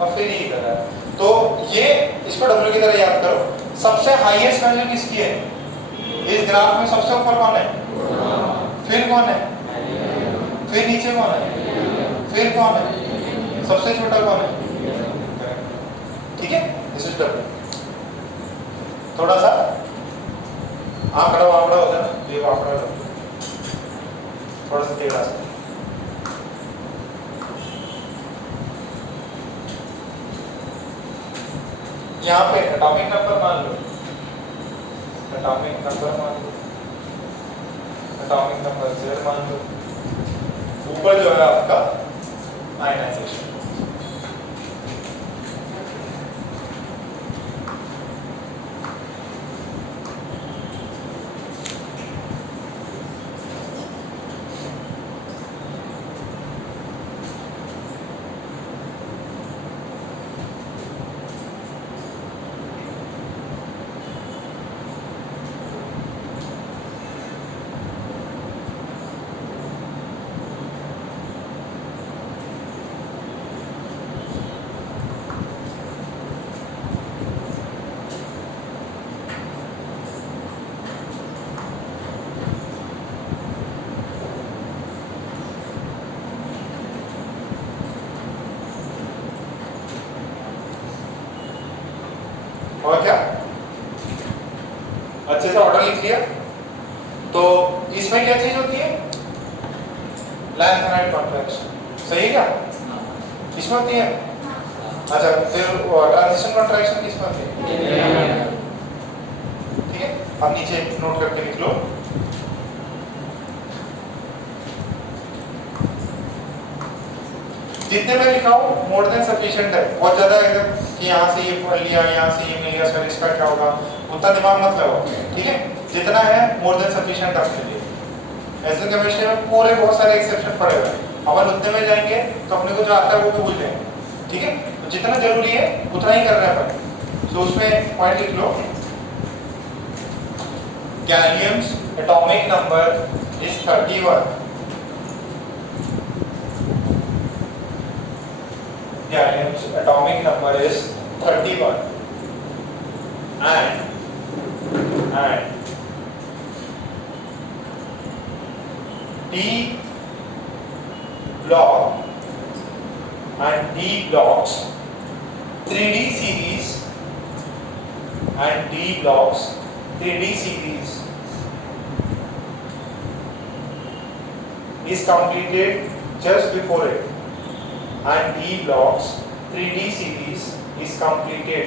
और फिर ये इधर आया, तो ये इसको W की तरह याद करो। सबसे हाईएस्ट वैल्यू किसकी है इस ग्राफ में, सबसे ऊपर कौन है, फिर कौन है, फिर नीचे कौन है, फिर कौन है, सबसे छोटा कौन है, ठीक है। This is W। थोड़ा सा आंकड़ा वाकड़ा होता है ना, ये आंकड़ा थोड़ा सा टेढ़ा सा। यहाँ पे एटॉमिक नंबर मान लो, एटॉमिक नंबर मान लो, एटॉमिक नंबर Z मान लो, ऊपर जो है आपका आयनाइजेशन। और क्या अच्छे से ऑर्डर लिख लिया। तो इसमें क्या चीज होती है, लेंथ एंड कॉन्ट्रैक्शन, सही है क्या, किसमें होती है, अच्छा फिर ट्रांजिशन कॉन्ट्रैक्शन किसमें होती है, ठीक है। अब नीचे नोट करके लिख लो, जितने में लिखा हो मोर देन सफिशिएंट है, बहुत ज्यादा एकदम कि यहाँ से ये पढ़ लिया यहाँ से ये मिल गया सर इसका क्या होगा, उतना दिमाग मत लगाओ, ठीक है। जितना है मोर देन सफिशिएंट आपके लिए। ऐसे केमिस्ट्री में पूरे बहुत सारे एक्सेप्शन पड़ेगा, अपन उतने में जाएंगे तो अपने को जो आता है वो तो भूल जाएंगे, ठीक है। तो जितना जरूरी है उतना ही कर रहे हैं अपन। तो उसमें पॉइंट लिख लो, gallium's atomic number is 31, Gallium's atomic number is 31 and D block and D blocks 3D series and D blocks 3D series is completed just before it, and D blocks 3D series is completed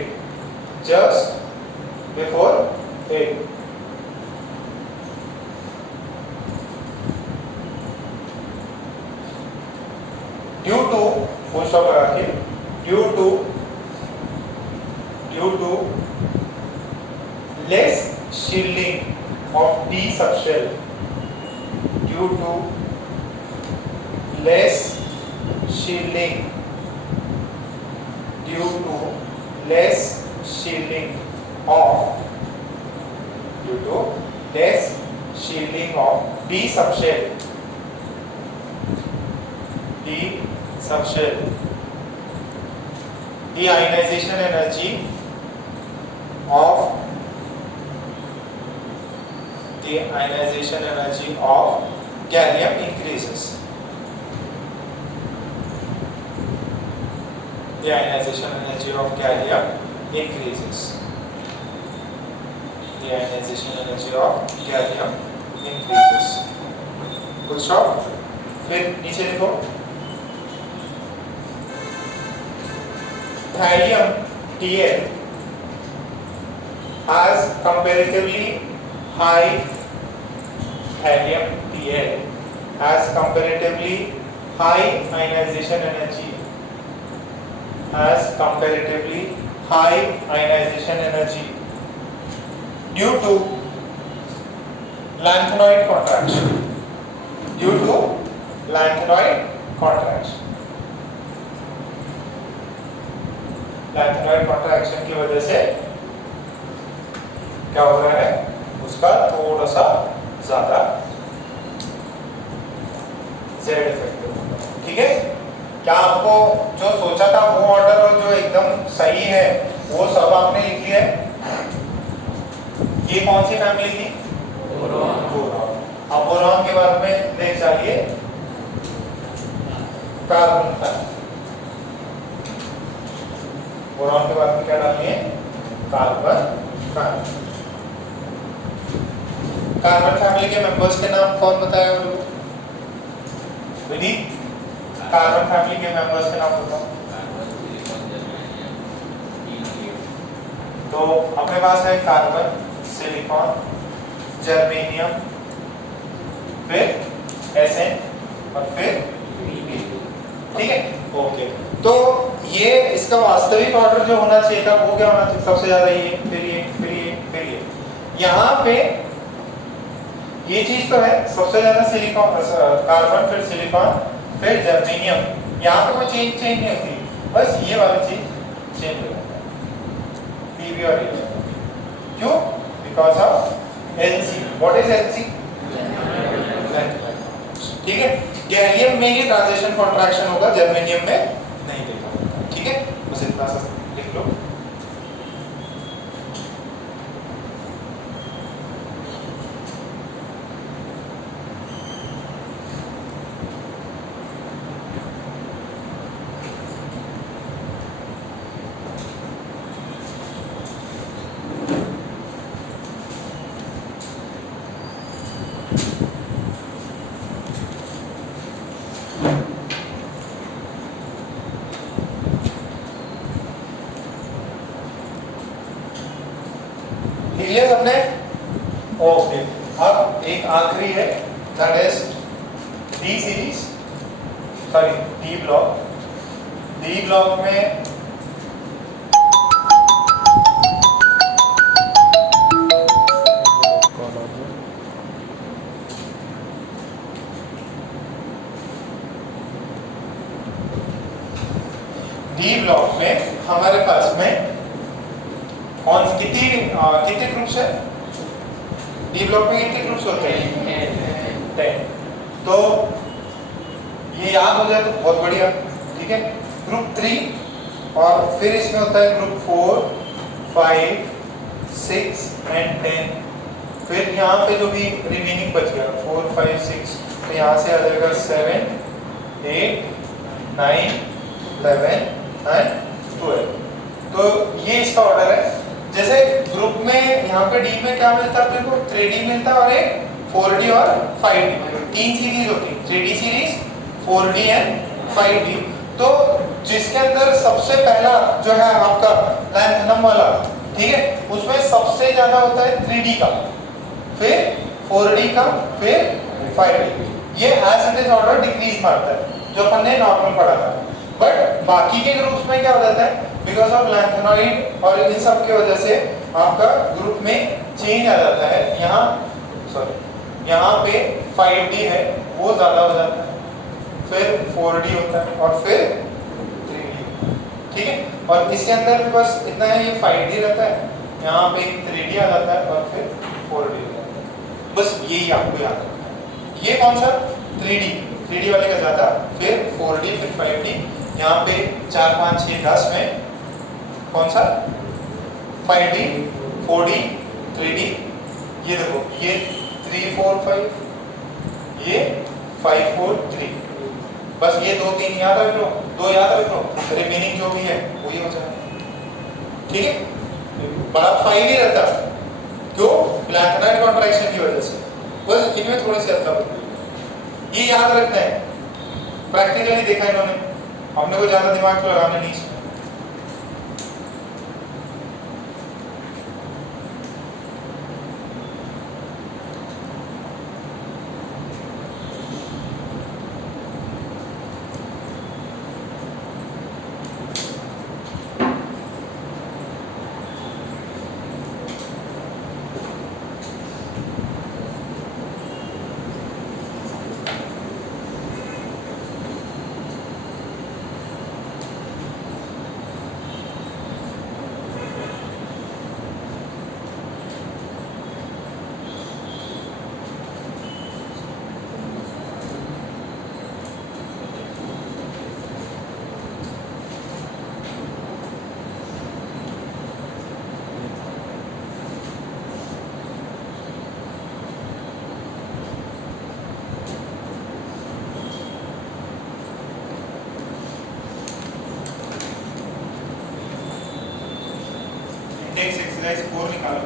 just before it. Due to full stop लगा के, due to less shielding of D subshell, due to less shielding, due to less shielding of D subshell, the ionization energy of gallium increases. The ionization energy of gallium increases. The ionization energy of gallium increases. Full stop. फिर नीचे लिखो, thallium Tl has comparatively high ionization energy, has comparatively high ionization energy due to lanthanoid contraction. Due to lanthanoid contraction. Lanthanoid contraction की वजह से क्या हो रहा है, उसका थोड़ा सा ज्यादा जेड इफेक्टिव। ठीक है, क्या आपको जो सोचा था वो ऑर्डर और जो एकदम सही है वो सब आपने लिख लिया है? ये कौन सी फैमिली थी? बोरॉन। अब बोरॉन के बाद में देख जाइए कार्बन फैमिली। बोरॉन के बाद में क्या डालिए? Carbon family. कार्बन फैमिली के मेंबर्स के नाम कौन बताया वो लोग? विधि, कार्बन फैमिली के मेंबर्स के नाम बताओ। तो अपने पास है कार्बन, सिलिकॉन, जर्मेनियम, फिर एसएन और फिर पी। ठीक है, ओके। तो ये इसका वास्तविक ऑर्डर जो होना चाहिए था वो क्या होना चाहिए? सबसे ज्यादा ये, फिर ये, फिर ये, फिर ये। यहाँ पे ये चीज तो है, सबसे ज्यादा सिलिकॉन, कार्बन, फिर सिलिकॉन, फिर जर्मेनियम। यहाँ पे कोई चेंज नहीं होती, बस ये वाली चीज चेंज हो जाता है, पीबी और ये। क्यों? Because of LC. What is LC? ठीक है, गैलियम में ही ट्रांजिशन कॉन्ट्रैक्शन होगा, जर्मेनियम में नहीं देखा। ठीक है, बस इतना सा लिख लो। लिया सबने? ओके। अब एक आखिरी है, that is D series, sorry D block. D block में हमारे पास में कौन कितने ग्रुप्स है? डी ब्लॉक में कितने ग्रुप्स होते हैं? 10। तो ये याद हो जाए तो बहुत बढ़िया। ठीक है, ग्रुप 3 और फिर इसमें होता है ग्रुप 4, 5, 6 एंड 10। फिर यहाँ पे जो भी रिमेनिंग बच गया 4, 5, 6, तो यहाँ से आ जाएगा 7, 8, 9, 11 एंड 12। तो ये इसका ऑर्डर है। जैसे ग्रुप में यहाँ पे डी में क्या मिलता है अपने को? 3D मिलता है और एक 4D और 5D। 3 सीरीज होती है, 3D series, 4D and 5D। तो जिसके अंदर सबसे पहला जो है आपका लैंथनम वाला, ठीक है, उसमें सबसे ज्यादा होता है 3D का, फिर 4D का, फिर 5D। ये as it is order decrease मारता है जो अपन ने नॉर्मल पढ़ा था। बट बाकी के ग्रुप्स में क्या हो जाता है, बिकॉज ऑफ लैंथेनॉइड और इन सब की वजह से आपका ग्रुप में चेंज आ जाता है। यहाँ सॉरी यहाँ पे 5D है वो ज्यादा हो जाता है, फिर 4D होता है और फिर 3D। ठीक है, और इसके अंदर भी बस इतना है, ये 5D रहता है, यहाँ पे 3D आ जाता है और फिर 4D हो जाता है। बस यही आपको याद रखना है। ये कौन सा? 3D वाले का ज्यादा, फिर 4D, फिर 5D। यहाँ पे 4, 5, 6, 10 में कौन सा? 5D, 4D, 3D। ये देखो, ये 3, 4, 5, ये 5, 4, 3। बस ये 2, 3 याद रख लो, 2 याद रख लो, रिमेनिंग जो भी है वही हो जाएगा। ठीक है, बड़ा 5 ही रहता, क्यों? लैंथेनॉइड कॉन्ट्रैक्शन की वजह से। बस इनमें थोड़ी सी अदला-बदली, ये याद रखना है। प्रैक्टिकली देखा इन्होंने, हमने को ज्यादा दिमाग तो लगाने नहीं। नेक्स्ट एक्सरसाइज 4 निकालो।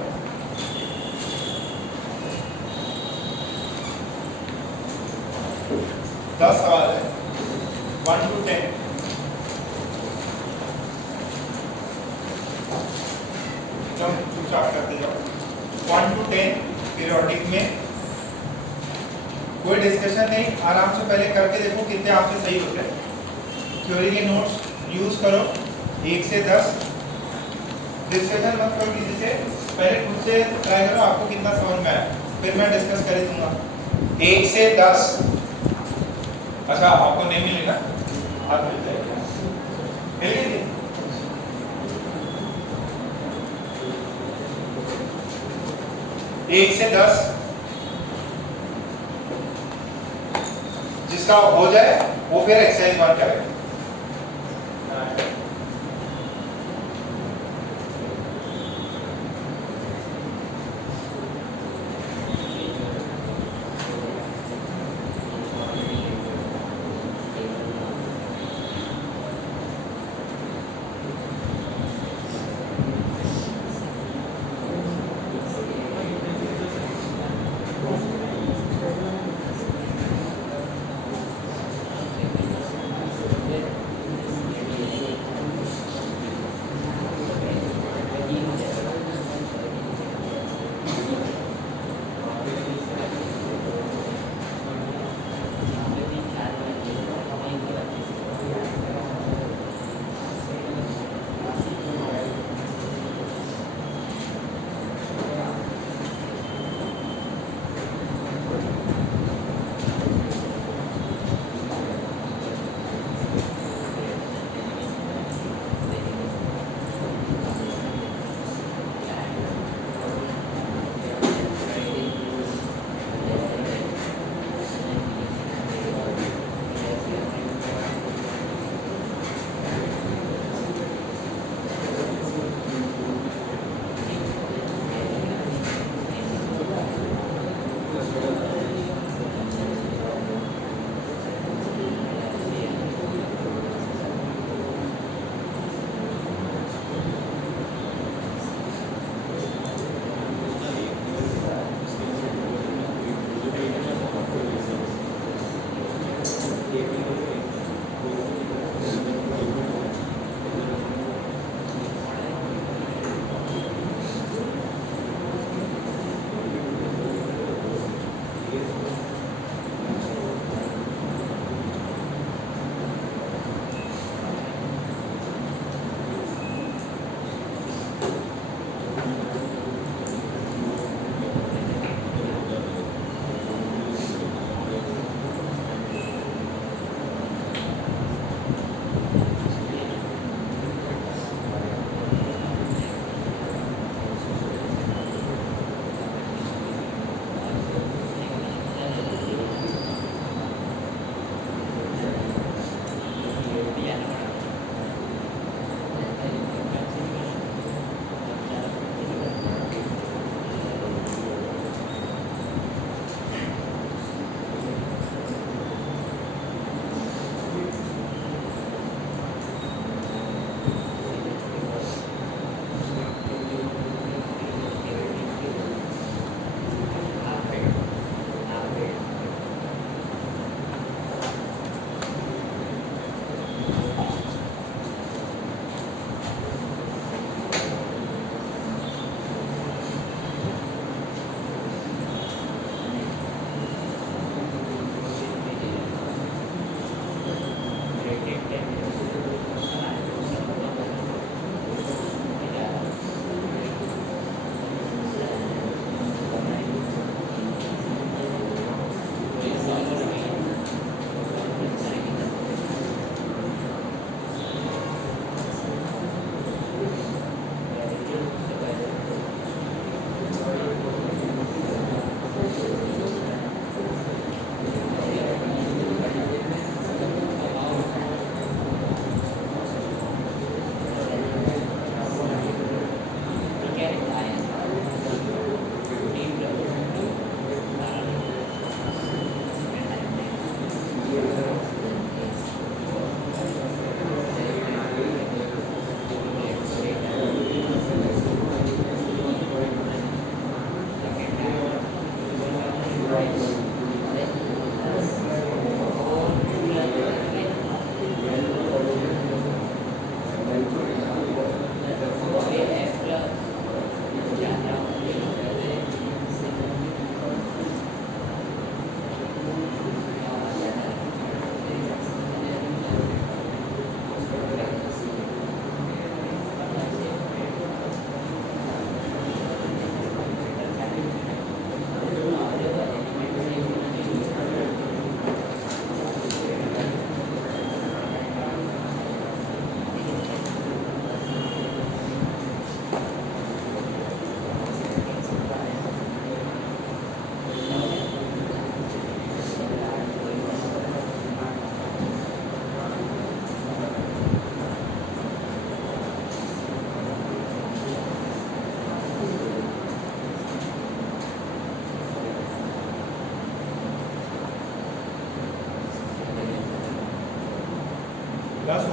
दस सवाल है 1 to 10। एकदम चुपचाप करते जाओ। 1 to 10 पीरियोडिक में कोई डिस्कशन नहीं, आराम से पहले करके देखो कितने आपसे सही होते हैं। थ्योरी के नोट्स यूज करो 1 से 10। डिस्कशन मत करो किसी से, पहले खुद से ट्राई करो आपको कितना समझ में आया, फिर मैं डिस्कस कर दूंगा। 1 से 10। अच्छा आपको नहीं मिली ना, आप मिल जाएगा, मिल गई। एक से 10 जिसका हो जाए वो फिर एक्सरसाइज 1 करेगा।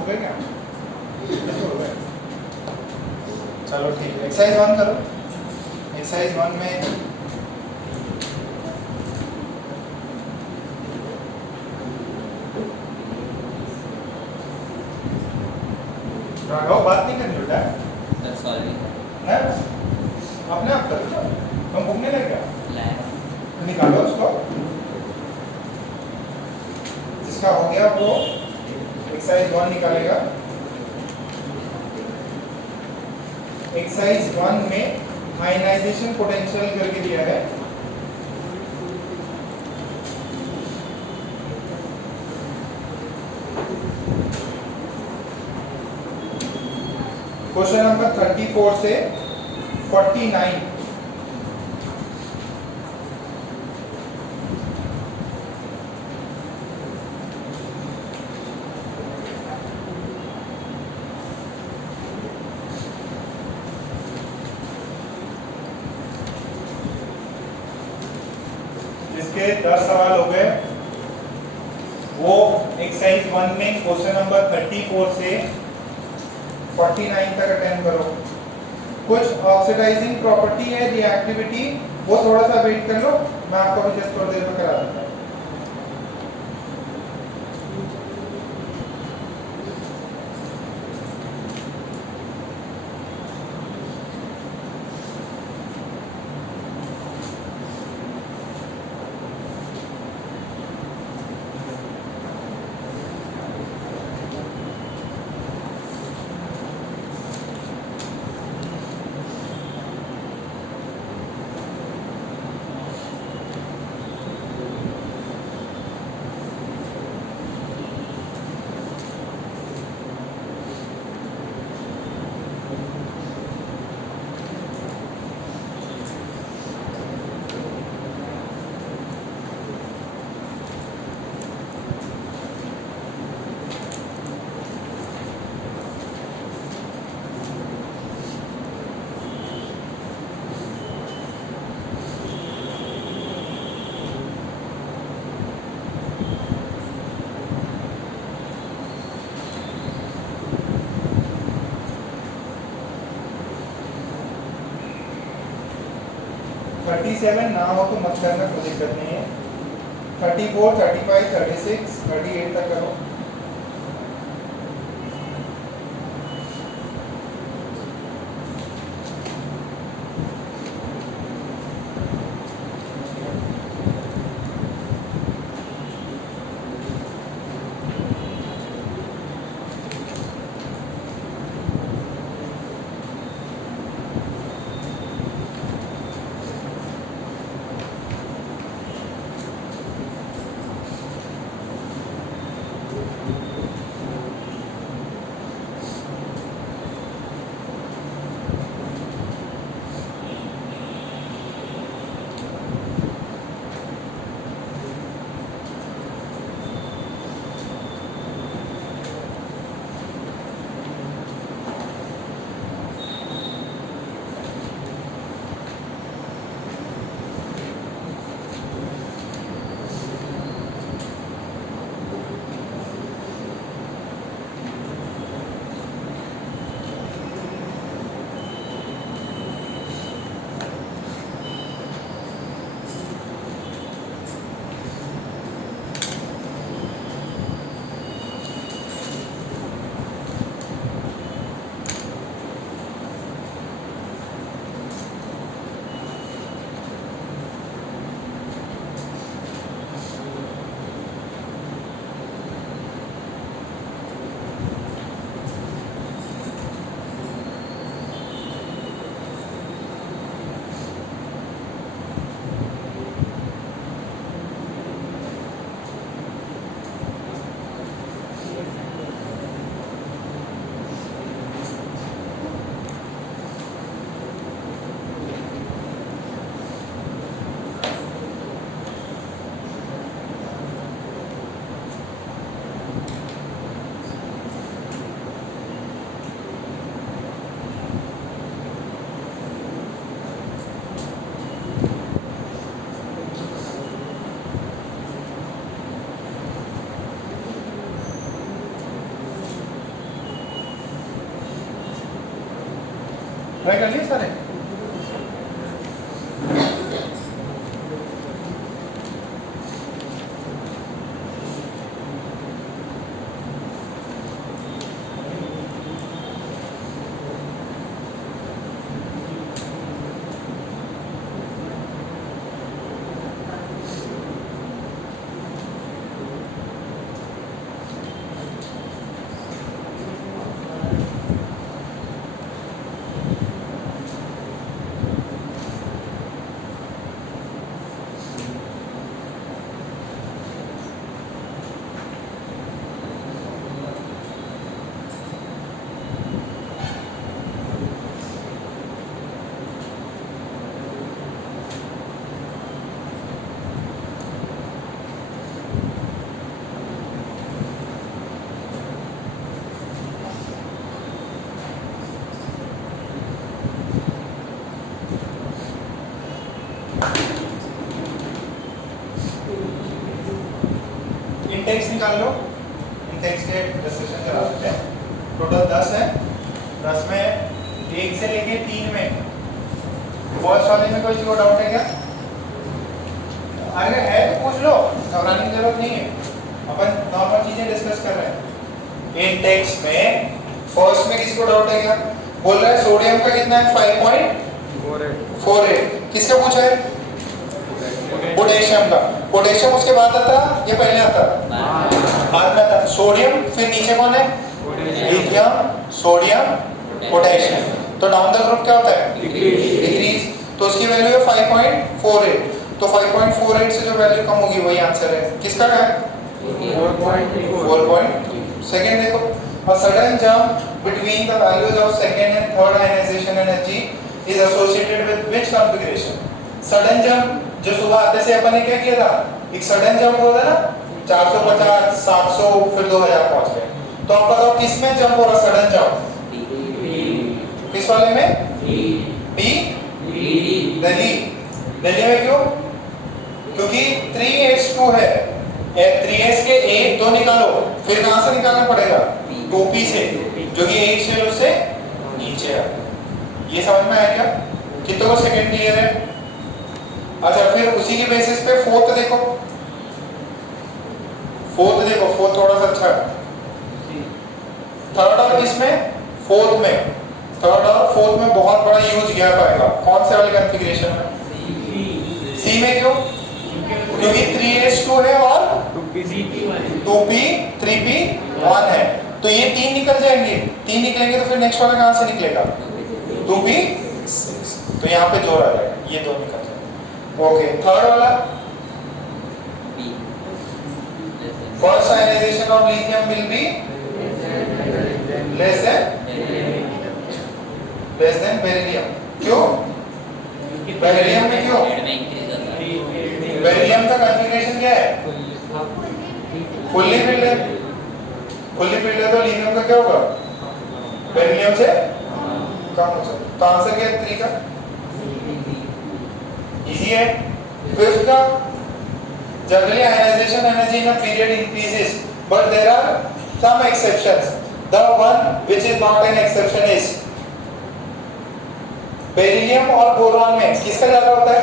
गए क्या? ऐसे हो गए। चलो ठीक है, एक्सरसाइज 1 करो। एक्सरसाइज 1 में राघव बात नहीं करनी बेटा, सर सॉल्विंग ना अपने आप कर लो। हम घूमने लग गया लाइन तो निकालो उसको। जिसका हो गया वो एक्सरसाइज 1 निकालेगा। एक्सरसाइज 1 में आयनाइजेशन पोटेंशियल करके दिया है। क्वेश्चन नंबर 34 से 49। जिसके 10 सवाल हो गए वो एक्सरसाइज 1 में क्वेश्चन नंबर 34 से 49 तक अटेम्प्ट करो। कुछ ऑक्सीडाइजिंग प्रॉपर्टी है रिएक्टिविटी, वो थोड़ा सा वेट कर लो, मैं आपको अभी जस्ट थोड़ी देर में करा दूंगा। थर्टी 37 ना हो तो मत करना, कोई दिक्कत नहीं है। 34, 35, 36, 38 तक करो। ट्राई कर लिए सारे? इंटेक्स निकाल लो, इंटेक्स के डिस्कशन करा लेते हैं। टोटल 10 है, 10 में 1 से लेके 3 में फर्स्ट वाले में कोई डाउट है क्या? अगर है तो पूछ लो, घबराने की जरूरत नहीं है, अपन नॉर्मल चीजें डिस्कस कर रहे हैं। इंटेक्स में फर्स्ट में किसी को डाउट है क्या? बोल रहा है सोडियम का कितना है? 5.48। किसका पूछा है? पोटेशियम का। पोटेशियम उसके बाद आता या पहले आता? बाद में आता। सोडियम फिर नीचे कौन है? Lithium, sodium, potassium. तो डाउन द ग्रुप क्या होता है? डिक्रीज। तो उसकी वैल्यू है 5.48। तो 5.48 से जो वैल्यू कम होगी वही आंसर है। किसका है? 4. सेकंड देखो, a sudden jump between the values of second and third ionization energy is associated with which configuration? Sudden jump जो सुबह आते से अपन ने क्या किया था? एक सडन जंप होता है ना, 450, 700 फिर 2000 पहुंच गए। तो आप बताओ किस में जंप हो रहा? सडन जंप किस वाले में? डी। दिल्ली। दिल्ली में क्यों? क्योंकि 3s2 है, 3s के 1 2 निकालो, फिर कहां से निकालना पड़ेगा? 2p से, जो कि 1 शेल उससे नीचे है। ये समझ में आया क्या? कितनों को सेकंड क्लियर है? अच्छा, फिर उसी के बेसिस पे फोर्थ देखो, फोर्थ थोड़ा सा अच्छा है। थर्ड और किसमें? फोर्थ में। थर्ड और फोर्थ में बहुत बड़ा ह्यूज गैप आएगा। कौन से वाले कॉन्फ़िगरेशन में? सी में। क्यों? क्योंकि 3s2 है और 2p 3p1 है। तो ये 3 निकल जाएंगे, 3 निकलेंगे तो फिर नेक्स्ट वाला कहां से निकलेगा? 2p6। तो यहाँ पे जोड़ आ जाएगा, ये 2 निकल जाएगा। ओके, थर्ड वाला first ionization of lithium will be less than beryllium. क्यों? बेरिलियम में क्यों? बेरिलियम का कॉन्फ़िगरेशन क्या है? फुल्ली फिल्ड है। फुल्ली फिल्ड है तो लिथियम का क्या होगा? बेरिलियम से कम हो जाएगा। तो आंसर क्या है 3 का? इजी है। फिफ्थ का, generally ionization energy in a period increases but there are some exceptions. The one which is not an exception is beryllium और बोरॉन में किसका ज्यादा होता है?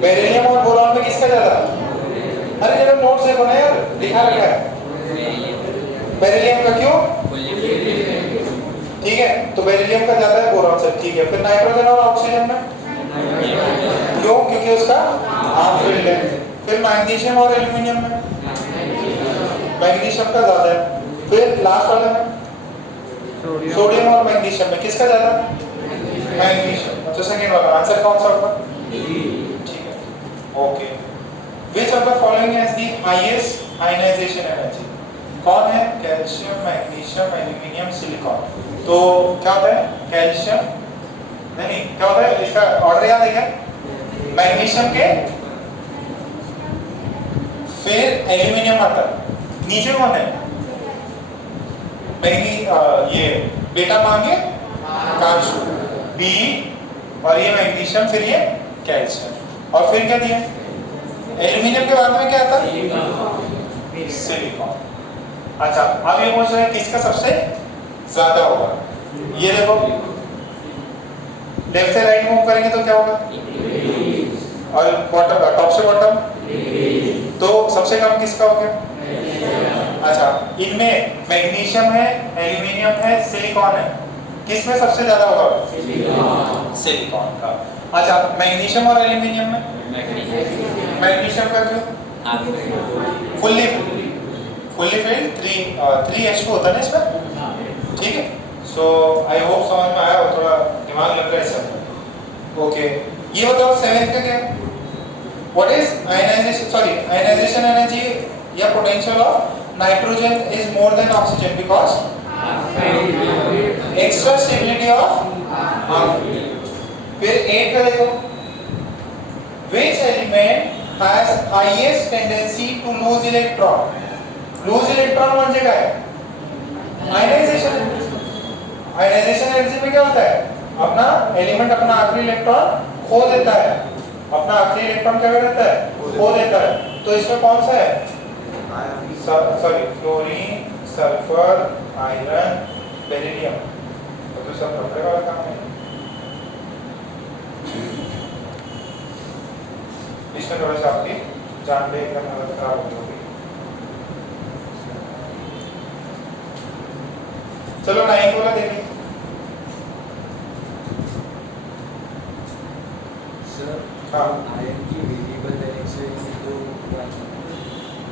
बेरिलियम और बोरॉन में किसका ज्यादा? अरे जरा नोट्स देखो ना यार, लिखा रखा है बेरिलियम का। क्यों? ठीक है, तो बेरिलियम का ज्यादा है बोरॉन से। ठीक है, फिर नाइट्रोजन और ऑक्सीजन में क्यों? क्योंकि उसका हाफ फील्ड है। फिर मैग्नीशियम और एल्युमिनियम में मैग्नीशियम का ज्यादा है। फिर लास्ट वाले में सोडियम और मैग्नीशियम में किसका ज्यादा? मैग्नीशियम। तो सेकंड वाला आंसर कौन सा होगा? ठीक है, okay. Which of the following has the highest ionization energy? कौन है? Calcium, magnesium, aluminium, silicon. तो क्या होता है? कैल्शियम नहीं, क्या होता है? इसका ऑर्डर याद है क्या? मैग्नीशियम के फिर एल्युमिनियम आता है, नीचे कौन है? ये बेटा मांगे कांशु, बी और ये मैग्नीशियम, फिर ये कैल्शियम, और फिर क्या दिया? एल्युमिनियम के बाद में क्या आता? सिलिकॉन। अच्छा, अब ये पूछ रहे हैं किसका सबसे ज्यादा होगा। ये देखो लेफ्ट से राइट मूव करेंगे तो क्या होगा? और बॉटम टॉप से बॉटम, तो सबसे कम किसका हो गया? अच्छा, इनमें मैग्नीशियम है, एल्यूमिनियम है, सिलिकॉन है, किसमें सबसे ज्यादा होगा? सिलिकॉन का। अच्छा, मैग्नीशियम और एल्यूमिनियम में? मैग्नीशियम का क्यों? फुल्ली फिल्ड 3H2 होता है ना इसमें, ठीक है। सो आई होप समझ में आया हो, थोड़ा दिमाग लग रहा है सब। ओके, ये बताओ 7th का क्या? व्हाट इज आयनाइजेशन एनर्जी या potential of nitrogen is more then oxygen because extra stability of. फिर 8 का देखो, which element has highest tendency to lose electron? lose electron म्हणजे काय? आयनाइजेशन। आयनाइजेशन एनर्जी में क्या होता है? अपना एलिमेंट अपना आखिरी इलेक्ट्रॉन खो देता है, अपना आखिरी इलेक्ट्रॉन क्या कर देता है? खो देता है। तो इसमें कौन सा है? Fluorine, sulphur, iron, beryllium. तो सब पकड़े वाला काम है। इसमें थोड़ा सा आपकी जान पे एकदम हालत खराब हो गई। चलो 9 वाला देखिए। सर, हाँ, आयन की वेरिएबल डायरेक्शन तो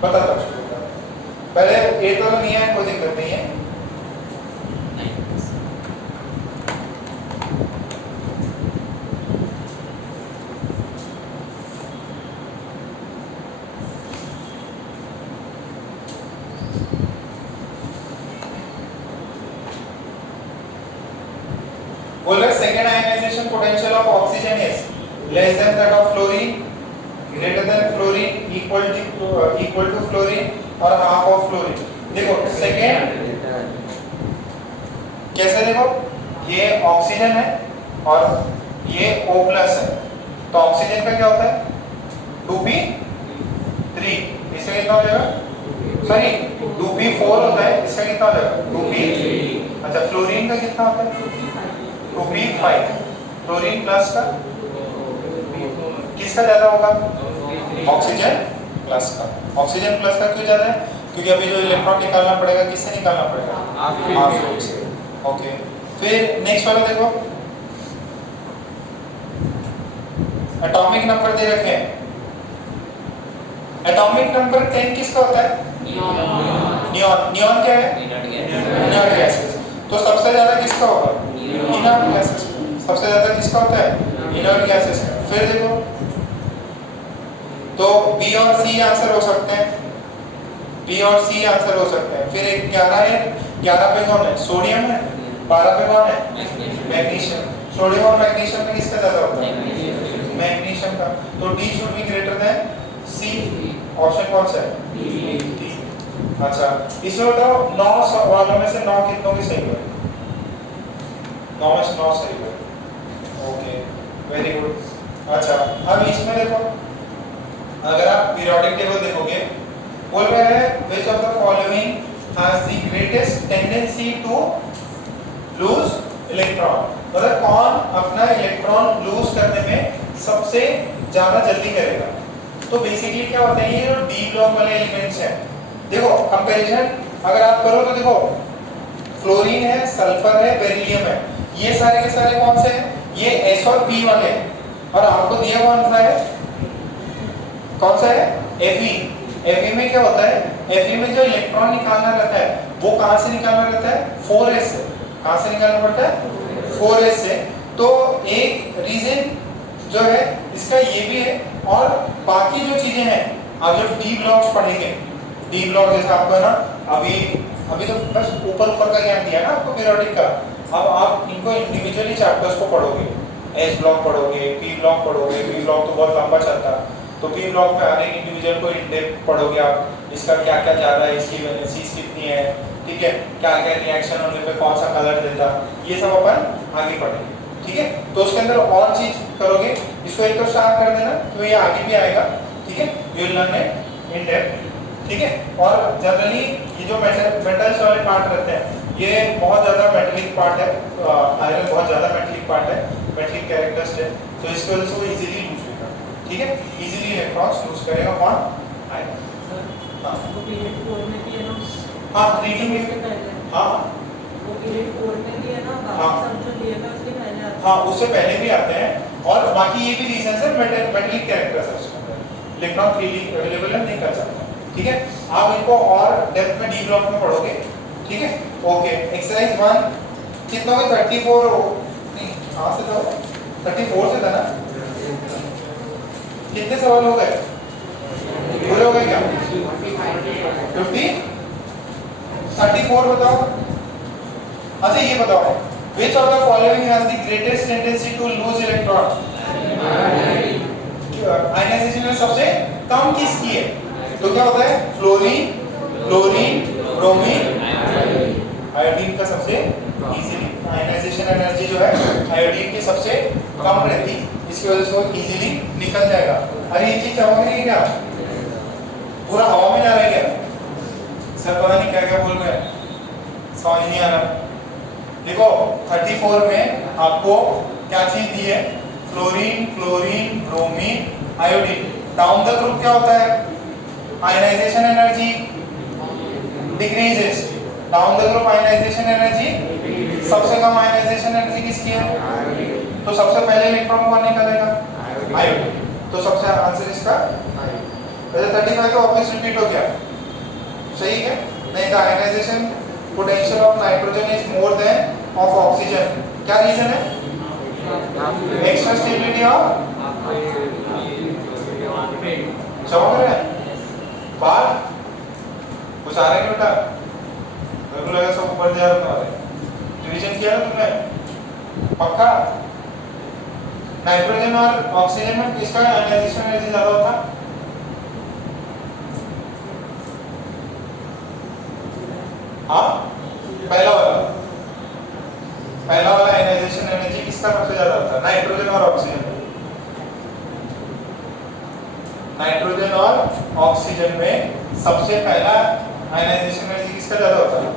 पता था शुरू का। पहले 8 वाला नहीं है, कोई दिक्कत नहीं है। बोल रहे second ionization potential of oxygen is less than that of fluorine, greater than fluorine, equal to fluorine और हाफ ऑफ फ्लोरीन। देखो सेकेंड कैसे, देखो ये ऑक्सीजन है और ये O+ है, तो ऑक्सीजन का क्या होता है? 2p3, इसका कितना हो जाएगा? सॉरी 2p4 होता है, इसका कितना हो जाएगा? 2p। अच्छा, फ्लोरीन का कितना होता है? 2p5। फ्लोरीन प्लस का किसका ज्यादा होगा? ऑक्सीजन प्लस का। ऑक्सीजन प्लस का क्यों ज्यादा है? क्योंकि अभी जो इलेक्ट्रॉन निकालना पड़ेगा किससे निकालना पड़ेगा? हाफ फ्लोरीन से। ओके, फिर नेक्स्ट वाला देखो, एटॉमिक नंबर दे रखे हैं। एटॉमिक नंबर 10 किसका होता है? नियॉन। नियॉन क्या है? Inert gases. तो सबसे ज्यादा किसका होगा? Inert gases. सबसे ज्यादा किसका होता है? Inert gases. फिर देखो, तो B और C आंसर हो सकते हैं, B और C आंसर हो सकते हैं। फिर एक 11 है, 11 पे कौन है? सोडियम है। 12 पे कौन है? मैग्नीशियम। सोडियम और मैग्नीशियम में किसका ज्यादा होता है? मैग्नीशियम का। तो D should be greater than C। Option कौन सा है? D। अच्छा, इसमें बताओ 9 वालों में से 9 कितनों की सही है? 9 में से 9 सही है। Okay, very good. अच्छा, अब इसमें देखो, अगर आप पीरियोडिक टेबल देखोगे, बोल रहा है which of the following has the greatest tendency to lose electron, मतलब कौन अपना इलेक्ट्रॉन लूज करने में सबसे ज्यादा जल्दी करेगा। तो बेसिकली क्या होता है, ये जो डी ब्लॉक वाले एलिमेंट्स हैं, देखो कंपैरिजन अगर आप करो तो देखो फ्लोरीन है, सल्फर है, बेरिलियम है, ये सारे के सारे कौन से हैं? ये S और P वाले हैं। और आपको दिया कौन सा है? कौन सा है? Fe। Fe में क्या होता है? Fe में जो इलेक्ट्रॉन निकालना रहता है वो कहां से निकालना रहता है? 4s से। कहां से निकालना पड़ता है? 4s से। तो एक रीजन जो है इसका ये भी है, और बाकी जो चीजें हैं आप जब डी ब्लॉक्स पढ़ेंगे, डी ब्लॉक जैसे आपको है ना, अभी तो बस ऊपर का ज्ञान दिया ना आपको पीरियोडिक का। अब आप इनको इंडिविजुअली चैप्टर्स को पढ़ोगे, एस ब्लॉक पढ़ोगे, पी ब्लॉक पढ़ोगे। पी ब्लॉक तो बहुत लंबा चलता है, तो पी ब्लॉक में हर एक इंडिविजुअल को इन डेप्थ पढ़ोगे आप, इसका क्या क्या जा रहा है, इसकी वैलेंसीज कितनी है, ठीक है, क्या क्या रिएक्शन होने पे कौन सा कलर देता, ये सब अपन आगे पढ़ेंगे, ठीक है। तो उसके अंदर और चीज करोगे, इसको एक तो स्टार्ट कर देना तो ये आगे भी आएगा, ठीक है। You will learn it in depth. ठीक है। और जनरली ये जो मेटल्स वाले पार्ट रहते हैं ये बहुत ज़्यादा मेटेलिक पार्ट है, आयरन बहुत ज़्यादा मेटेलिक पार्ट है, मेटेलिक कैरेक्टर्स है, तो इसकी वजह से वो इजीली लूज होगा। ठीक है, इजीली इलेक्ट्रॉन्स लूज करेगा कौन? आयरन। हाँ वो पीरियड 4 में भी है ना, हाँ रीडिंग में उससे पहले हाँ वो पीरियड 4 में भी है ना, हाँ। बाकी सब जो दिए थे उसके पहले आता है। हाँ उससे पहले भी आते हैं, और बाकी ये भी रीजन है मेटेलिक कैरेक्टर्स है उसके अंदर, इलेक्ट्रॉन फ्रीली अवेलेबल है, नहीं कर सकता। ठीक है, आप इनको और डेप्थ में डी ब्लॉक में पढ़ोगे। ठीक है, ओके। एक्सरसाइज 1 कितना हो गया? 34 हो नहीं, कहाँ से था? 34 से था ना? कितने सवाल हो गए? पूरे हो गए क्या? 50? 34 बताओ। अच्छा ये बताओ, which of the following has the greatest tendency to lose electron? Ionization में सबसे कम किसकी है? तो क्या होता है? फ्लोरीन, क्लोरीन, ब्रोमीन, आयोडीन का सबसे इजीली आयनाइजेशन एनर्जी जो है आयोडीन की सबसे कम रहती, इसकी वजह से वो इजीली निकल जाएगा। अरे ये चीज समझ नहीं क्या? पूरा हवा में जा रहा है क्या? सर पता नहीं क्या क्या बोल रहे हैं, समझ नहीं आ रहा। देखो 34 में आपको क्या चीज दी है? Fluorine, chlorine, bromine, iodine. Down the group क्या होता है? Ionization energy decreases. Down the group ionization energy, सबसे कम आयनाइजेशन एनर्जी किसकी है? तो सबसे पहले इलेक्ट्रॉन कौन निकलेगा? आयोडीन। तो सबसे आंसर इसका वैसे 35 तो वापस रिपीट हो गया, सही है? नहीं तो ionization potential of nitrogen is more than of oxygen. क्या रीजन है? एक्स्ट्रा स्टेबिलिटी ऑफ समझ रहे हैं? बात कुछ आ रहा है बेटा? मेरे को लगा सब ऊपर जा रहा है। डिवीजन किया ना तुमने? पक्का? नाइट्रोजन और ऑक्सीजन में किसका आयनाइजेशन एनर्जी ज्यादा होता है? हाँ पहला वाला आयनाइजेशन एनर्जी किसका सबसे ज्यादा होता है? नाइट्रोजन और ऑक्सीजन। नाइट्रोजन और ऑक्सीजन में सबसे पहला आयनाइजेशन एनर्जी किसका ज्यादा होता है?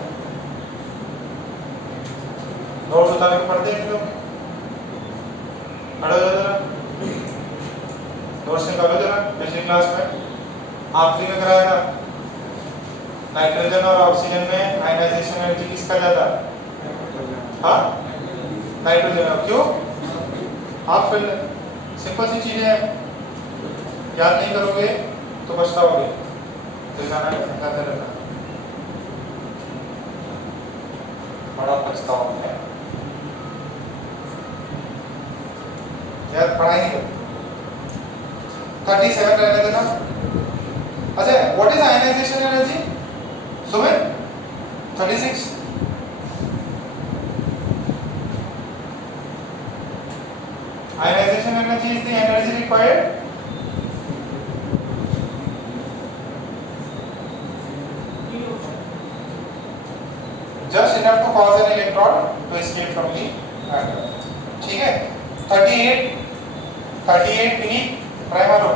नोट्स उतार के पढ़ते हैं लोग, पढ़ो जरा, नोट्स निकालो जरा। पिछली क्लास में आखिरी में कराया था नाइट्रोजन और ऑक्सीजन में आयनाइजेशन एनर्जी किसका ज्यादा? हाँ नाइट्रोजन। क्यों? आप फिर सिंपल सी चीजें हैं, याद नहीं करोगे तो पछताओगे। दिखाना समझाते रहना, बड़ा पछताओगे। याद पढ़ाई नहीं करो। 37 रहने देना। अच्छा what is ionization energy? Sumit 36 ionization energy is the energy required just enough to cause an electron to escape from the atom. ठीक है? 38 मिनट ट्राई मारो।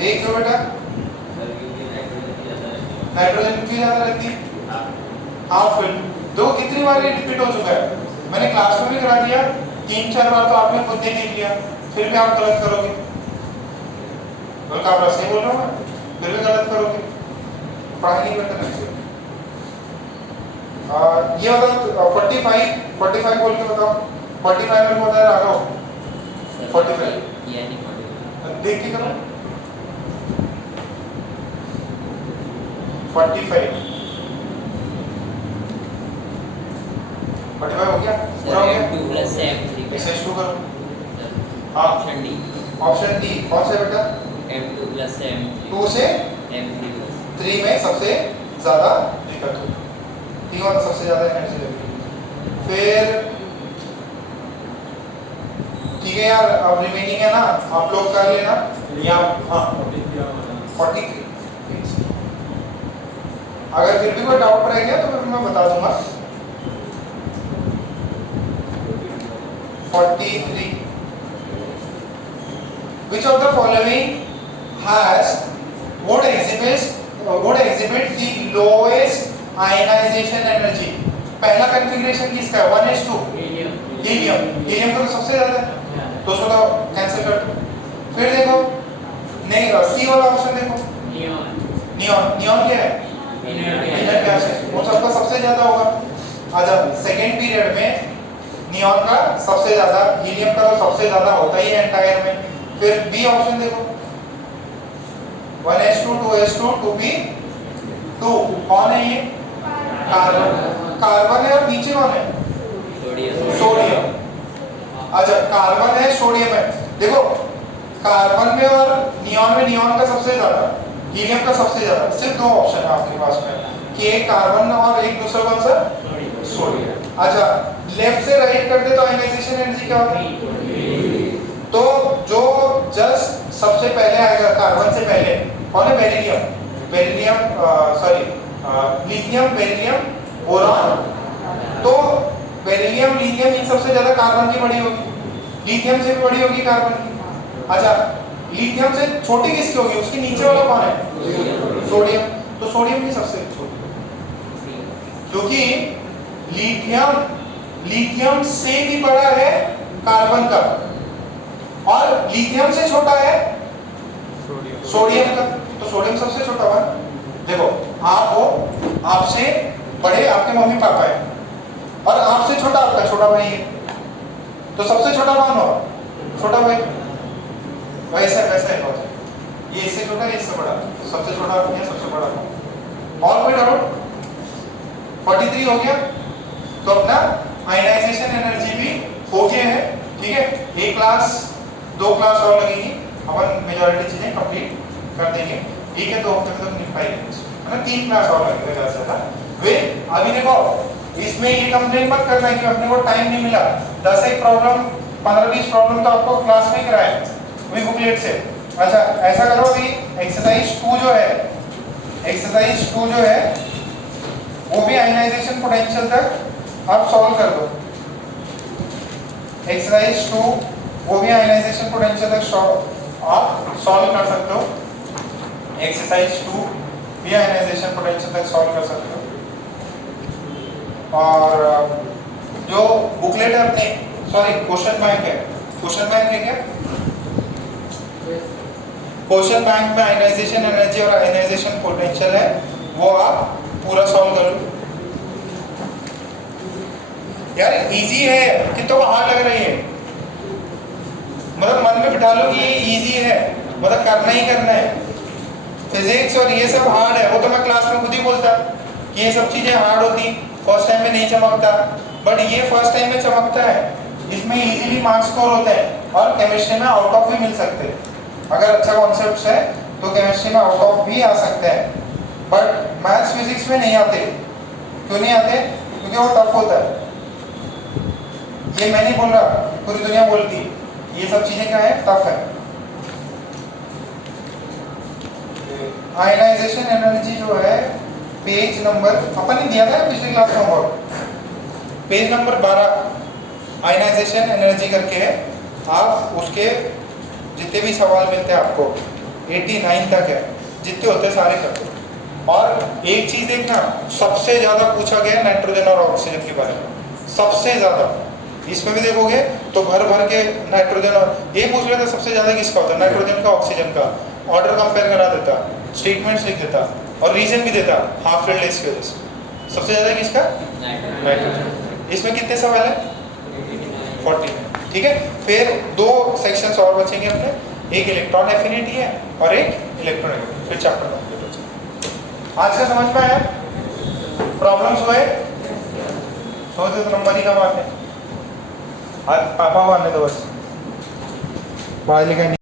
एक जो बेटा नाइट्रोजन की ज्यादा रहती है, हाफ फिल। दो कितनी बार रिपीट हो चुका है, मैंने क्लास में भी करा दिया, 3-4 बार तो आपने खुद ही देख लिया, फिर भी आप गलत करोगे। बल्कि आप सही बोल रहे हो ना, फिर भी गलत करोगे, पढ़ाई नहीं करते ढंग से। ये बताओ 45 बोल के बताओ। 45 में बता रहा हूँ 45 देख के करो। 45 हो गया, पूरा हो गया। M2 plus M3 एक्सरसाइज 2 करो। हाँ ऑप्शन डी। ऑप्शन डी कौन सा है बेटा? M2 plus M3 2 से M3 plus 3 में सबसे ज्यादा दिक्कत होती है, ठीक है? सबसे ज्यादा एनर्जी लगती है। फिर ठीक है यार, अब रिमेनिंग है ना, आप लोग कर लेना। या हाँ 43। अगर फिर भी कोई डाउट रह गया तो फिर मैं बता दूंगा। 43 Which of the following has would exhibit the lowest ionization energy. पहला कॉन्फ़िगरेशन किसका है? 1s2 हीलियम का तो सबसे ज्यादा है, तो उसको तो कैंसिल कर दो। फिर देखो नहीं, सी वाला ऑप्शन देखो, नियॉन क्या है? इनर गैस है, वो सबका सबसे ज्यादा होगा। अच्छा, सेकेंड पीरियड में नियॉन का सबसे ज्यादा, हीलियम का तो सबसे ज्यादा होता ही है एंटायर में। फिर बी ऑप्शन देखो, 1s2 2s2 2p2, कौन है ये? कार्बन है, और नीचे कौन है? सोडियम। अच्छा, कार्बन है, सोडियम है। देखो कार्बन में और नियॉन में नियॉन का सबसे ज्यादा, हीलियम का सबसे ज्यादा। सिर्फ दो ऑप्शन है आपके पास में कि एक कार्बन और एक दूसरा कौन सा? सोडियम। अच्छा, लेफ्ट से राइट करते तो आयनाइजेशन एनर्जी क्या होगी? तो जो जस्ट सबसे पहले आएगा कार्बन से पहले कौन है? Lithium, beryllium, boron. तो बेरिलियम, लिथियम, इन सबसे ज्यादा कार्बन की बड़ी होगी, लिथियम से भी बड़ी होगी कार्बन की। अच्छा, लिथियम से छोटी किसकी होगी? उसके नीचे वाला कौन है? सोडियम। तो सोडियम की सबसे छोटी, क्योंकि लिथियम से भी बड़ा है कार्बन का, और लिथियम से छोटा है सोडियम का, तो सोडियम सबसे छोटा हुआ। देखो आप हो, आपसे बड़े आपके मम्मी पापा है, और आपसे छोटा आपका छोटा भाई है, तो सबसे छोटा कौन होगा? छोटा भाई। वैसा वैसा है बात, ये इससे छोटा है, इससे बड़ा, तो सबसे छोटा है, सबसे बड़ा। और कोई डाउट? 43 हो गया। तो अपना आयनाइजेशन एनर्जी भी हो गया है, ठीक है। एक क्लास, दो क्लास और लगेगी, अपन मेजॉरिटी चीजें कंप्लीट कर देंगे, ठीक है। तो हफ्ते में तो निपटाएंगे, है ना। 3 क्लास और लगेगा ज्यादा से ज्यादा। वे अभी देखो, इसमें ये कंप्लेन मत करना कि अपने को टाइम नहीं मिला। 10 एक प्रॉब्लम, 15-20 प्रॉब्लम तो आपको क्लास में कराए वही बुकलेट से। अच्छा, ऐसा करो अभी एक्सरसाइज 2 जो है, एक्सरसाइज 2 जो है वो भी आयनाइजेशन पोटेंशियल तक आप सॉल्व कर दो। एक्सरसाइज 2 वो भी आयनाइजेशन पोटेंशियल तक आप सॉल्व कर सकते हो। एक्सरसाइज 2 भी आयनाइजेशन पोटेंशियल तक सॉल्व कर सकते हो। और जो बुकलेट है अपने, सॉरी क्वेश्चन बैंक है, क्वेश्चन बैंक है क्या? क्वेश्चन बैंक में आयनाइजेशन एनर्जी और आयनाइजेशन पोटेंशियल है, वो आप पूरा सॉल्व कर लो। यार इजी है, कितनों को हार्ड लग रही है? मतलब मन में बिठा लो कि ये इजी है, मतलब करना ही करना है। फिजिक्स और ये सब हार्ड है, वो तो मैं क्लास में खुद ही बोलता कि ये सब चीजें हार्ड होती, फर्स्ट टाइम में नहीं चमकता, बट ये फर्स्ट टाइम में चमकता है। इसमें इजीली मार्क्स स्कोर होते हैं, और केमिस्ट्री में आउट ऑफ भी मिल सकते हैं। अगर अच्छा कॉन्सेप्ट है तो केमिस्ट्री में आउट ऑफ भी आ सकते हैं, बट मैथ्स फिजिक्स में नहीं आते। क्यों नहीं आते? क्योंकि वो टफ होता है। ये मैं नहीं बोल रहा, पूरी दुनिया बोलती है, ये सब चीजें क्या है? टफ है। आयनाइजेशन एनर्जी जो है, पेज नंबर अपन ने दिया था पिछली क्लास में, और पेज नंबर 12 आयनाइजेशन एनर्जी करके है। आप उसके जितने भी सवाल मिलते हैं आपको 89 तक है, जितने होते हैं सारे कर दो। और एक चीज देखना, सबसे ज्यादा पूछा गया नाइट्रोजन और ऑक्सीजन के बारे में, सबसे ज्यादा। इसमें भी देखोगे तो भर भर के नाइट्रोजन, और ये पूछ लेता सबसे ज्यादा किसका होता है, नाइट्रोजन का, ऑक्सीजन का। ऑर्डर कंपेयर करा देता, स्टेटमेंट्स लिख देता, और रीजन भी देता हाफ फील्ड की वजह से। सबसे ज्यादा किसका? नाइट्रोजन। इसमें कितने सवाल है? 40, ठीक है। फिर 2 सेक्शंस और बचेंगे अपने, एक इलेक्ट्रॉन एफिनिटी है और एक इलेक्ट्रॉन एफिनिटी। फिर चैप्टर कंप्लीट हो जाएगा। आज का समझ में आया? प्रॉब्लम्स हुए? सोचे तो नंबर ही कम आते हैं। आज पापा को आने दो बस, बाद लिखा नहीं।